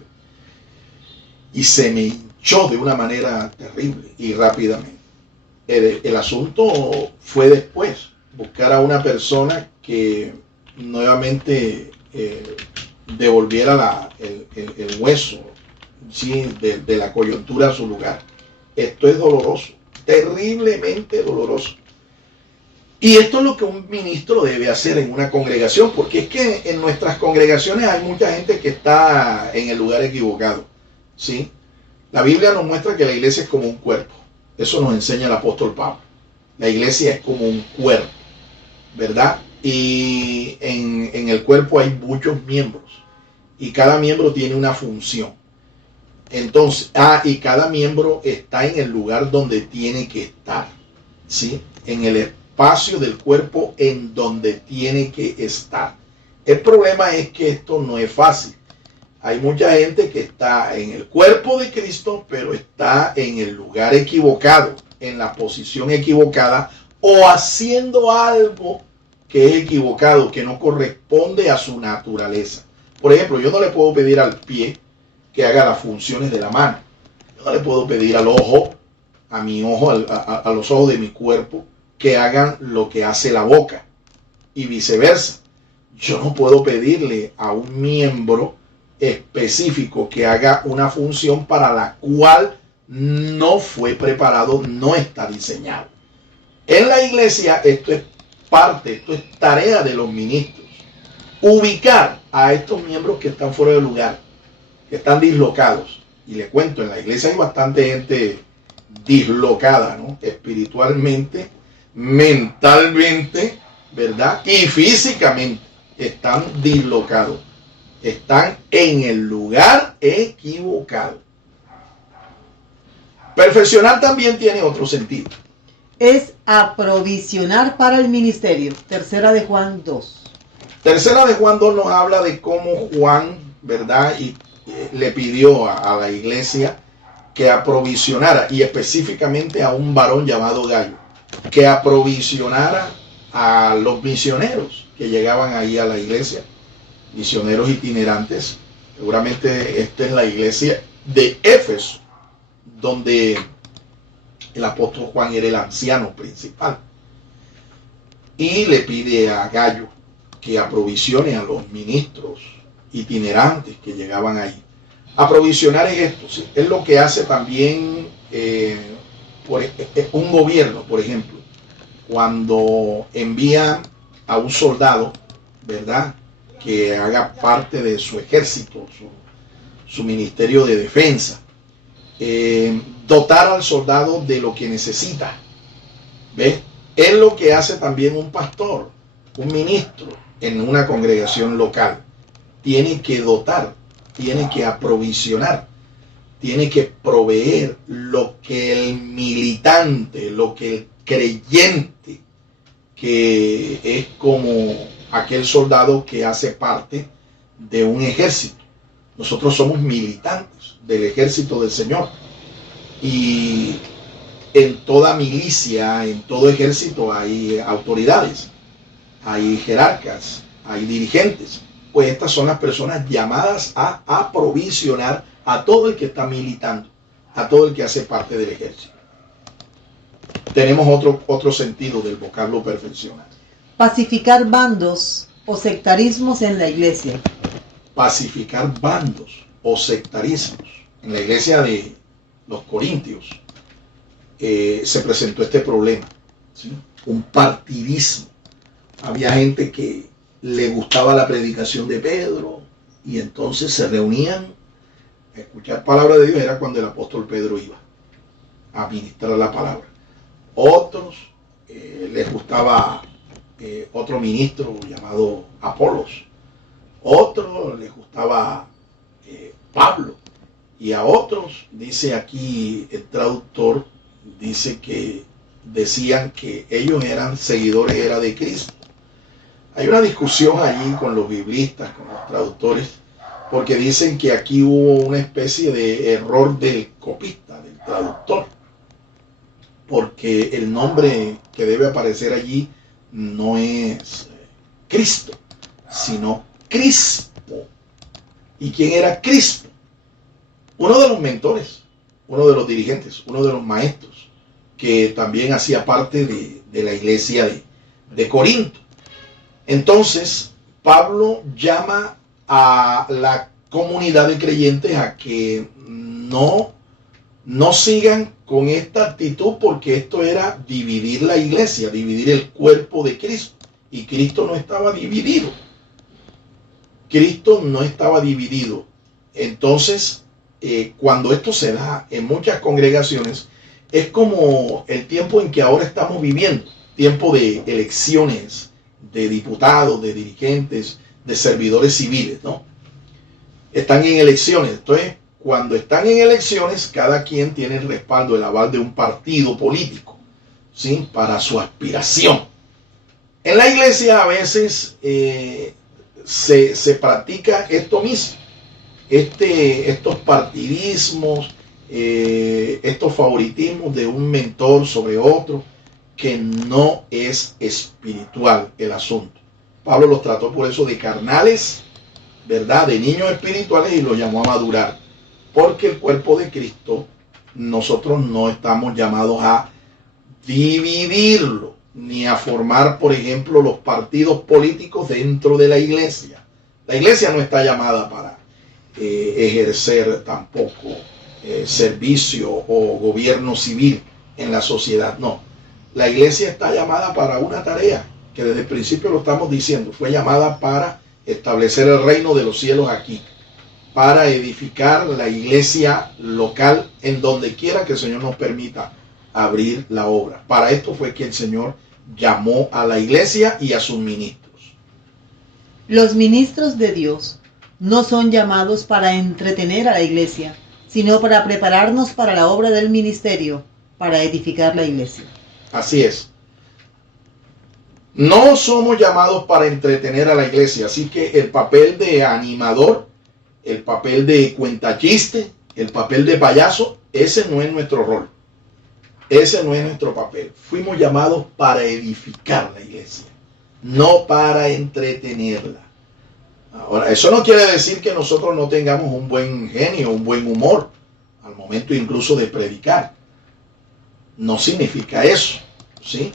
y se me hinchó de una manera terrible y rápidamente. El asunto fue después buscar a una persona que nuevamente devolviera el hueso, ¿sí? de la coyuntura a su lugar. Esto es doloroso, terriblemente doloroso. Y esto es lo que un ministro debe hacer en una congregación, porque es que en nuestras congregaciones hay mucha gente que está en el lugar equivocado, ¿sí? La Biblia nos muestra que la iglesia es como un cuerpo. Eso nos enseña el apóstol Pablo. La iglesia es como un cuerpo, ¿verdad? Y en el cuerpo hay muchos miembros y cada miembro tiene una función. Entonces, y cada miembro está en el lugar donde tiene que estar, ¿sí? En el espacio del cuerpo en donde tiene que estar. El problema es que esto no es fácil. Hay mucha gente que está en el cuerpo de Cristo, pero está en el lugar equivocado, en la posición equivocada o haciendo algo que es equivocado, que no corresponde a su naturaleza. Por ejemplo, yo no le puedo pedir al pie que haga las funciones de la mano. Yo no le puedo pedir al ojo, a mi ojo, a los ojos de mi cuerpo, que hagan lo que hace la boca y viceversa. Yo no puedo pedirle a un miembro específico que haga una función para la cual no fue preparado, no está diseñado. En la iglesia esto es parte, esto es tarea de los ministros. Ubicar a estos miembros que están fuera de lugar, que están dislocados. Y le cuento, en la iglesia hay bastante gente dislocada, ¿no? Espiritualmente, mentalmente, ¿verdad? Y físicamente están dislocados. Están en el lugar equivocado. Perfeccionar también tiene otro sentido. Es aprovisionar para el ministerio. Tercera de Juan 2. Tercera de Juan 2 nos habla de cómo Juan, ¿verdad? Y le pidió a la iglesia que aprovisionara, y específicamente a un varón llamado Gallo, que aprovisionara a los misioneros que llegaban ahí a la iglesia, misioneros itinerantes. Seguramente esta es la iglesia de Éfeso, donde el apóstol Juan era el anciano principal. Y le pide a Gallo que aprovisione a los ministros itinerantes que llegaban ahí. Aprovisionar es esto, ¿sí? Es lo que hace también un gobierno, por ejemplo, cuando envía a un soldado, ¿verdad?, que haga parte de su ejército, su ministerio de defensa. Dotar al soldado de lo que necesita. ¿Ves? Es lo que hace también un pastor, un ministro en una congregación local. Tiene que dotar, tiene que aprovisionar, tiene que proveer lo que el militante, lo que el creyente, que es como aquel soldado que hace parte de un ejército. Nosotros somos militantes del ejército del Señor. Y en toda milicia, en todo ejército hay autoridades. hay jerarcas, hay dirigentes. Pues estas son las personas llamadas a aprovisionar a todo el que está militando, a todo el que hace parte del ejército. Tenemos otro sentido del vocablo perfeccionar. Pacificar bandos o sectarismos en la iglesia. Pacificar bandos o sectarismos. En la iglesia de los Corintios se presentó este problema, ¿sí? Un partidismo. Había gente que le gustaba la predicación de Pedro y entonces se reunían a escuchar palabra de Dios. Era cuando el apóstol Pedro iba a ministrar la palabra. Otros les gustaba otro ministro llamado Apolos. Otros les gustaba Pablo. Y a otros, dice aquí el traductor, dice que decían que ellos eran seguidores de Cristo. Hay una discusión allí con los biblistas, con los traductores, porque dicen que aquí hubo una especie de error del copista, del traductor, porque el nombre que debe aparecer allí no es Cristo, sino Crispo. ¿Y quién era Crispo? Uno de los mentores, uno de los dirigentes, uno de los maestros, que también hacía parte de la iglesia de Corinto. Entonces, Pablo llama a la comunidad de creyentes a que no sigan con esta actitud, porque esto era dividir la iglesia, dividir el cuerpo de Cristo. Y Cristo no estaba dividido. Cristo no estaba dividido. Entonces, cuando esto se da en muchas congregaciones, es como el tiempo en que ahora estamos viviendo, tiempo de elecciones, de diputados, de dirigentes, de servidores civiles, ¿no? Están en elecciones. Entonces, cuando están en elecciones, cada quien tiene el respaldo, el aval de un partido político, ¿sí? Para su aspiración. En la iglesia a veces se practica esto mismo, estos partidismos, estos favoritismos de un mentor sobre otro, que no es espiritual el asunto. Pablo los trató por eso de carnales, ¿verdad? De niños espirituales, y los llamó a madurar. Porque el cuerpo de Cristo, nosotros no estamos llamados a dividirlo, ni a formar, por ejemplo, los partidos políticos dentro de la iglesia. La iglesia no está llamada para ejercer tampoco servicio o gobierno civil en la sociedad, no. La iglesia está llamada para una tarea, que desde el principio lo estamos diciendo, fue llamada para establecer el reino de los cielos aquí, para edificar la iglesia local en donde quiera que el Señor nos permita abrir la obra. Para esto fue que el Señor llamó a la iglesia y a sus ministros. Los ministros de Dios no son llamados para entretener a la iglesia, sino para prepararnos para la obra del ministerio, para edificar la iglesia. Así es. No somos llamados para entretener a la iglesia, así que el papel de animador, el papel de cuentachiste, el papel de payaso, ese no es nuestro rol. Ese no es nuestro papel. Fuimos llamados para edificar la iglesia, no para entretenerla. Ahora, eso no quiere decir que nosotros no tengamos un buen genio, un buen humor, al momento incluso de predicar. No significa eso, ¿sí?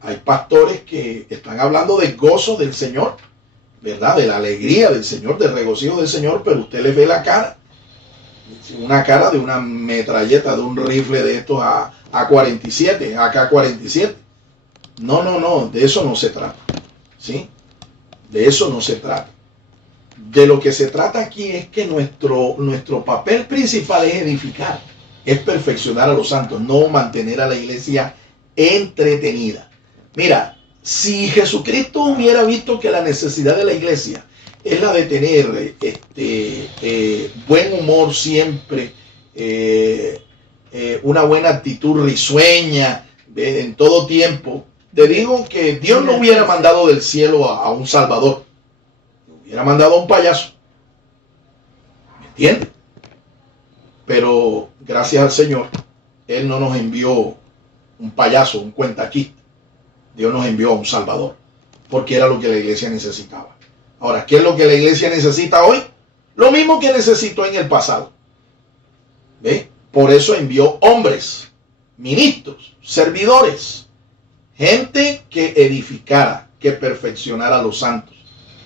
Hay pastores que están hablando del gozo del Señor, ¿verdad? De la alegría del Señor, del regocijo del Señor, pero usted les ve la cara. Una cara de una metralleta, de un rifle de estos A-47, AK-47. No, de eso no se trata, ¿sí? De eso no se trata. De lo que se trata aquí es que nuestro papel principal es edificar, es perfeccionar a los santos, no mantener a la iglesia entretenida. Mira, si Jesucristo hubiera visto que la necesidad de la iglesia es la de tener buen humor siempre, una buena actitud risueña en todo tiempo, te digo que Dios no hubiera mandado del cielo a un salvador, hubiera mandado a un payaso. ¿Me entiendes? Pero gracias al Señor, Él no nos envió un payaso, un cuentachiste. Dios nos envió a un Salvador, porque era lo que la iglesia necesitaba. Ahora, ¿qué es lo que la iglesia necesita hoy? Lo mismo que necesitó en el pasado. ¿Ve? Por eso envió hombres, ministros, servidores, gente que edificara, que perfeccionara a los santos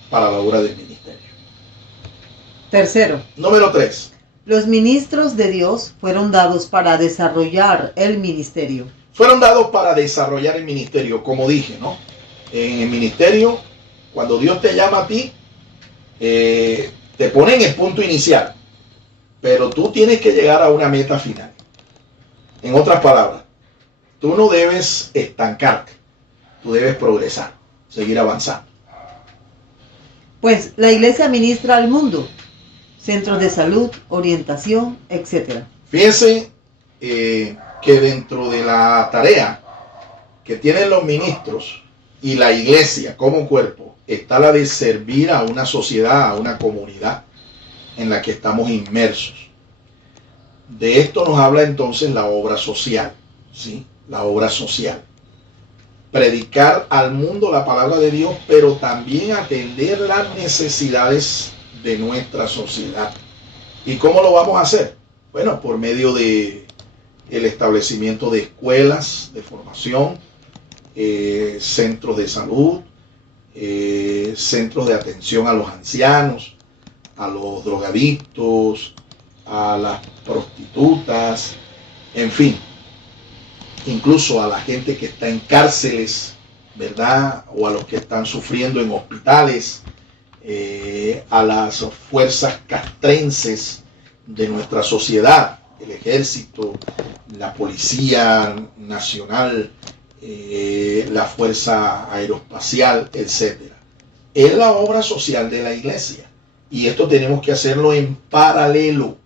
para la obra del ministerio. Tercero, Número 3. los ministros de Dios fueron dados para desarrollar el ministerio. Fueron dados para desarrollar el ministerio, como dije, ¿no? En el ministerio, cuando Dios te llama a ti, te pone en el punto inicial, pero tú tienes que llegar a una meta final. En otras palabras, tú no debes estancarte, tú debes progresar, seguir avanzando. Pues la iglesia ministra al mundo, centros de salud, orientación, etc. Fíjense que dentro de la tarea que tienen los ministros y la iglesia como cuerpo, está la de servir a una sociedad, a una comunidad en la que estamos inmersos. De esto nos habla entonces la obra social, ¿sí? La obra social. Predicar al mundo la palabra de Dios, pero también atender las necesidades de nuestra sociedad. ¿Y cómo lo vamos a hacer? Bueno, por medio de el establecimiento de escuelas de formación, centros de salud, centros de atención a los ancianos, a los drogadictos, a las prostitutas, en fin, incluso a la gente que está en cárceles, ¿verdad? O a los que están sufriendo en hospitales, a las fuerzas castrenses de nuestra sociedad, el ejército, la policía nacional, la fuerza aeroespacial, etc. Es la obra social de la iglesia, y esto tenemos que hacerlo en paralelo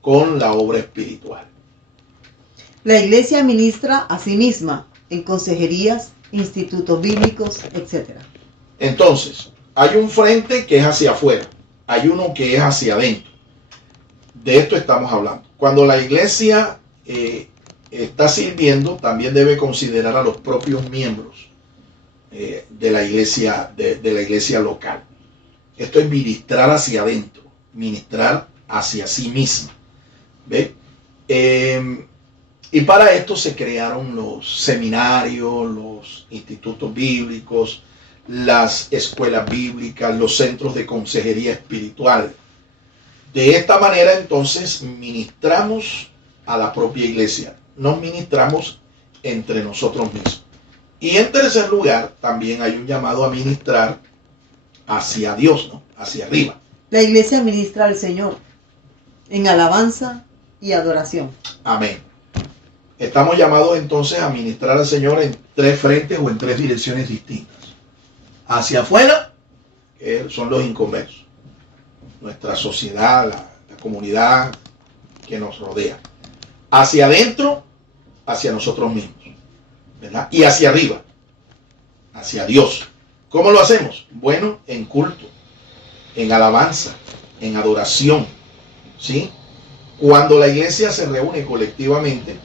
con la obra espiritual. La iglesia ministra a sí misma en consejerías, institutos bíblicos, etc. Entonces, hay un frente que es hacia afuera, hay uno que es hacia adentro. De esto estamos hablando. Cuando la iglesia está sirviendo, también debe considerar a los propios miembros de la iglesia, de la iglesia local. Esto es ministrar hacia adentro, ministrar hacia sí misma. ¿Ve? Y para esto se crearon los seminarios, los institutos bíblicos, las escuelas bíblicas, los centros de consejería espiritual. De esta manera entonces ministramos a la propia iglesia, nos ministramos entre nosotros mismos. Y en tercer lugar, también hay un llamado a ministrar hacia Dios, ¿no? Hacia arriba. La iglesia ministra al Señor en alabanza y adoración. Amén. Estamos llamados entonces a ministrar al Señor en tres frentes o en tres direcciones distintas. Hacia afuera, que son los inconversos, nuestra sociedad, la comunidad que nos rodea. Hacia adentro, hacia nosotros mismos, ¿verdad? Y hacia arriba, hacia Dios. ¿Cómo lo hacemos? Bueno, en culto, en alabanza, en adoración, ¿sí? Cuando la iglesia se reúne colectivamente,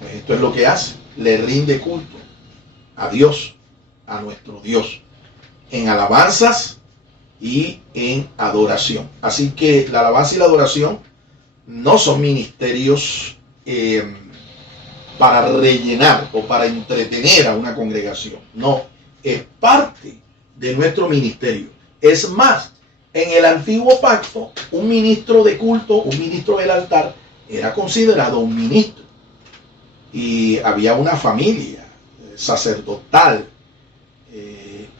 pues esto es lo que hace, le rinde culto a Dios, a nuestro Dios, en alabanzas y en adoración. Así que la alabanza y la adoración no son ministerios para rellenar o para entretener a una congregación. No, es parte de nuestro ministerio. Es más, en el antiguo pacto, un ministro de culto, un ministro del altar, era considerado un ministro. Y había una familia sacerdotal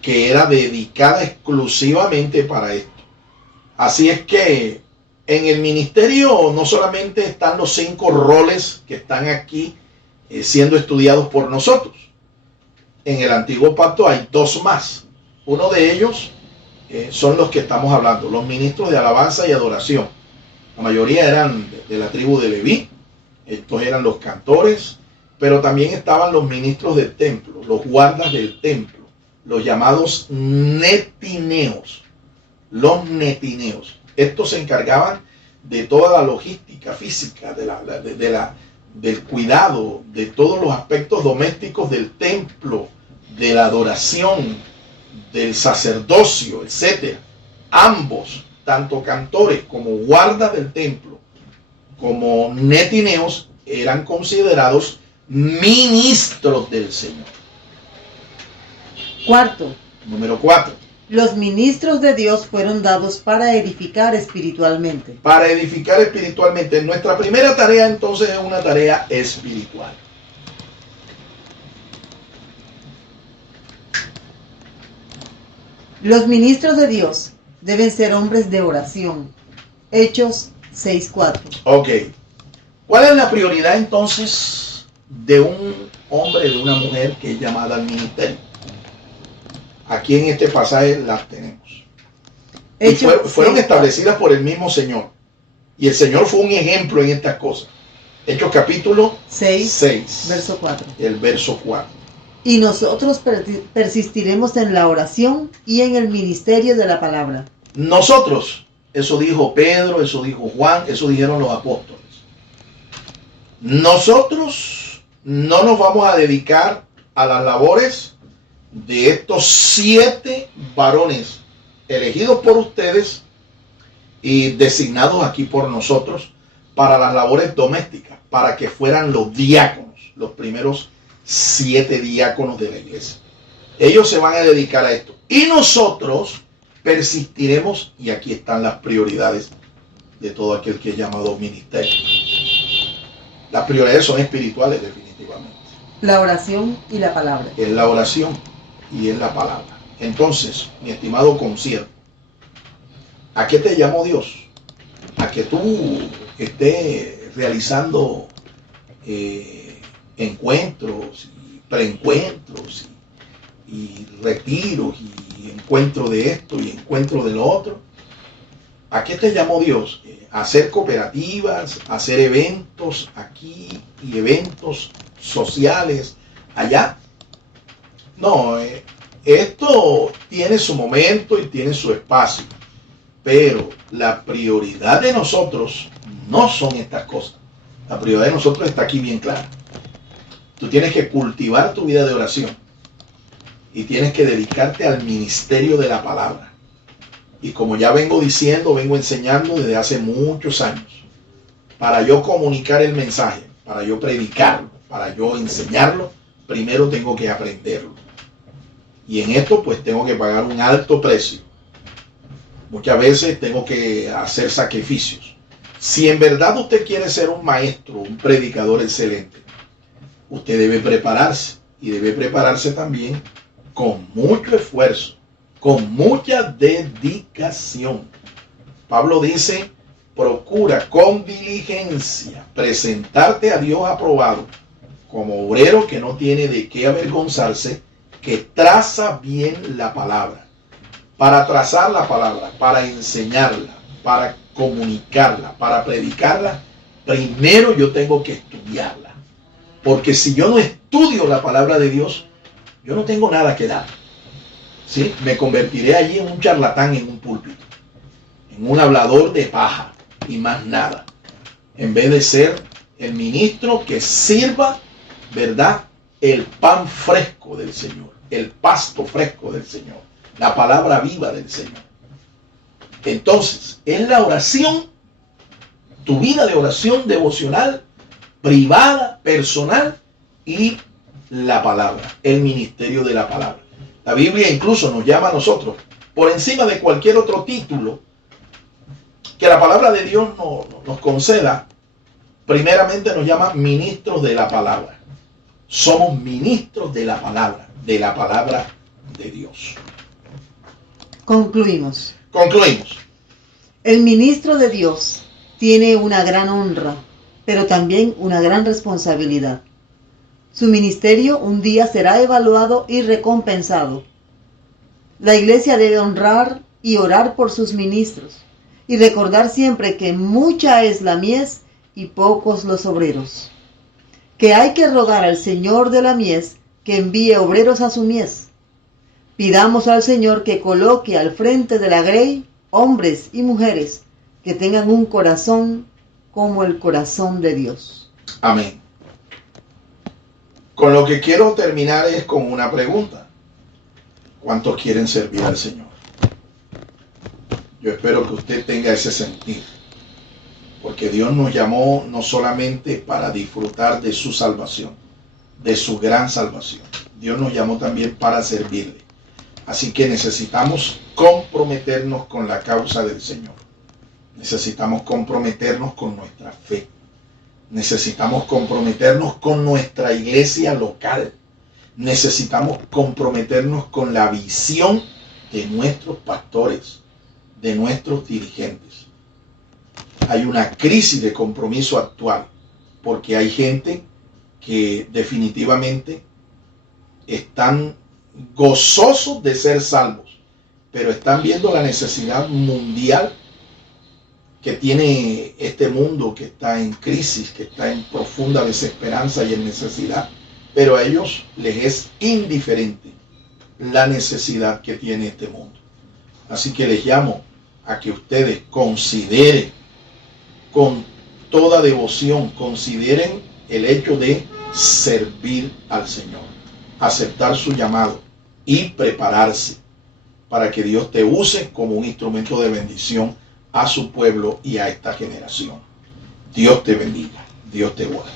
que era dedicada exclusivamente para esto. Así es que en el ministerio no solamente están los 5 roles que están aquí siendo estudiados por nosotros. En el antiguo pacto hay 2 más. Uno de ellos son los que estamos hablando, los ministros de alabanza y adoración. La mayoría eran de la tribu de Leví, estos eran los cantores, pero también estaban los ministros del templo, los guardas del templo, los llamados netineos. Los netineos. Estos se encargaban de toda la logística física, del cuidado, de todos los aspectos domésticos del templo, de la adoración, del sacerdocio, etcétera, ambos, tanto cantores como guardas del templo, como netineos, eran considerados ministros del Señor. Cuarto, Número 4. los ministros de Dios fueron dados para edificar espiritualmente. Para edificar espiritualmente. Nuestra primera tarea entonces es una tarea espiritual. Los ministros de Dios deben ser hombres de oración. Hechos 6:4. Ok. ¿Cuál es la prioridad entonces de un hombre, de una mujer que es llamada al ministerio? Aquí en este pasaje las tenemos. Y fueron establecidas por el mismo Señor. Y el Señor fue un ejemplo en estas cosas. Hechos capítulo 6, verso 4. el verso 4. Y nosotros persistiremos en la oración y en el ministerio de la palabra. Nosotros, eso dijo Pedro, eso dijo Juan, eso dijeron los apóstoles. Nosotros no nos vamos a dedicar a las labores de estos 7 varones elegidos por ustedes y designados aquí por nosotros para las labores domésticas, para que fueran los diáconos, los primeros 7 diáconos de la iglesia. Ellos se van a dedicar a esto. Y nosotros persistiremos, y aquí están las prioridades de todo aquel que es llamado ministerio. Las prioridades son espirituales, definitivamente. La oración y la palabra. Es la oración y es la palabra. Entonces, mi estimado concierto, ¿a qué te llamó Dios? A que tú estés realizando encuentros y preencuentros y retiros y encuentro de esto y encuentro de lo otro. ¿A qué te llamó Dios? A hacer cooperativas, a hacer eventos aquí y eventos sociales allá. No, esto tiene su momento y tiene su espacio, pero la prioridad de nosotros no son estas cosas. La prioridad de nosotros está aquí bien clara. Tú tienes que cultivar tu vida de oración y tienes que dedicarte al ministerio de la palabra. Y como ya vengo diciendo, vengo enseñando desde hace muchos años, para yo comunicar el mensaje, para yo predicarlo, para yo enseñarlo, primero tengo que aprenderlo. Y en esto pues tengo que pagar un alto precio. Muchas veces tengo que hacer sacrificios. Si en verdad usted quiere ser un maestro, un predicador excelente, usted debe prepararse y debe prepararse también con mucho esfuerzo, con mucha dedicación. Pablo dice, procura con diligencia presentarte a Dios aprobado como obrero que no tiene de qué avergonzarse, que traza bien la palabra. Para trazar la palabra, para enseñarla, para comunicarla, para predicarla, primero yo tengo que estudiarla. Porque si yo no estudio la palabra de Dios, yo no tengo nada que dar. ¿Sí? Me convertiré allí en un charlatán en un púlpito, en un hablador de paja y más nada. En vez de ser el ministro que sirva, ¿verdad?, el pan fresco del Señor, el pasto fresco del Señor, la palabra viva del Señor. Entonces, es la oración, tu vida de oración devocional, privada, personal, y la palabra, el ministerio de la palabra. La Biblia incluso nos llama a nosotros, por encima de cualquier otro título que la palabra de Dios nos conceda, primeramente nos llama ministros de la palabra. Somos ministros de la palabra de Dios. Concluimos. Concluimos. El ministro de Dios tiene una gran honra, pero también una gran responsabilidad. Su ministerio un día será evaluado y recompensado. La iglesia debe honrar y orar por sus ministros y recordar siempre que mucha es la mies y pocos los obreros. Que hay que rogar al Señor de la mies que envíe obreros a su mies. Pidamos al Señor que coloque al frente de la grey hombres y mujeres que tengan un corazón como el corazón de Dios. Amén. Con lo que quiero terminar es con una pregunta. ¿Cuántos quieren servir al Señor? Yo espero que usted tenga ese sentir, porque Dios nos llamó no solamente para disfrutar de su salvación, de su gran salvación. Dios nos llamó también para servirle. Así que necesitamos comprometernos con la causa del Señor. Necesitamos comprometernos con nuestra fe. Necesitamos comprometernos con nuestra iglesia local. Necesitamos comprometernos con la visión de nuestros pastores, de nuestros dirigentes. Hay una crisis de compromiso actual, porque hay gente que definitivamente están gozosos de ser salvos, pero están viendo la necesidad mundial que tiene este mundo, que está en crisis, que está en profunda desesperanza y en necesidad, pero a ellos les es indiferente la necesidad que tiene este mundo. Así que les llamo a que ustedes consideren con toda devoción, consideren el hecho de servir al Señor, aceptar su llamado y prepararse para que Dios te use como un instrumento de bendición a su pueblo y a esta generación. Dios te bendiga, Dios te guarde.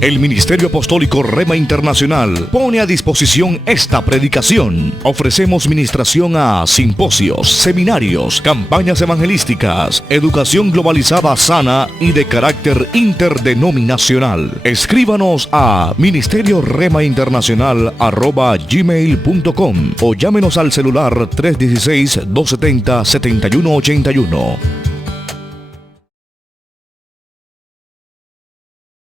El Ministerio Apostólico Rema Internacional pone a disposición esta predicación. Ofrecemos ministración a simposios, seminarios, campañas evangelísticas, educación globalizada sana y de carácter interdenominacional. Escríbanos a ministerioremainternacional@gmail.com o llámenos al celular 316-270-7181.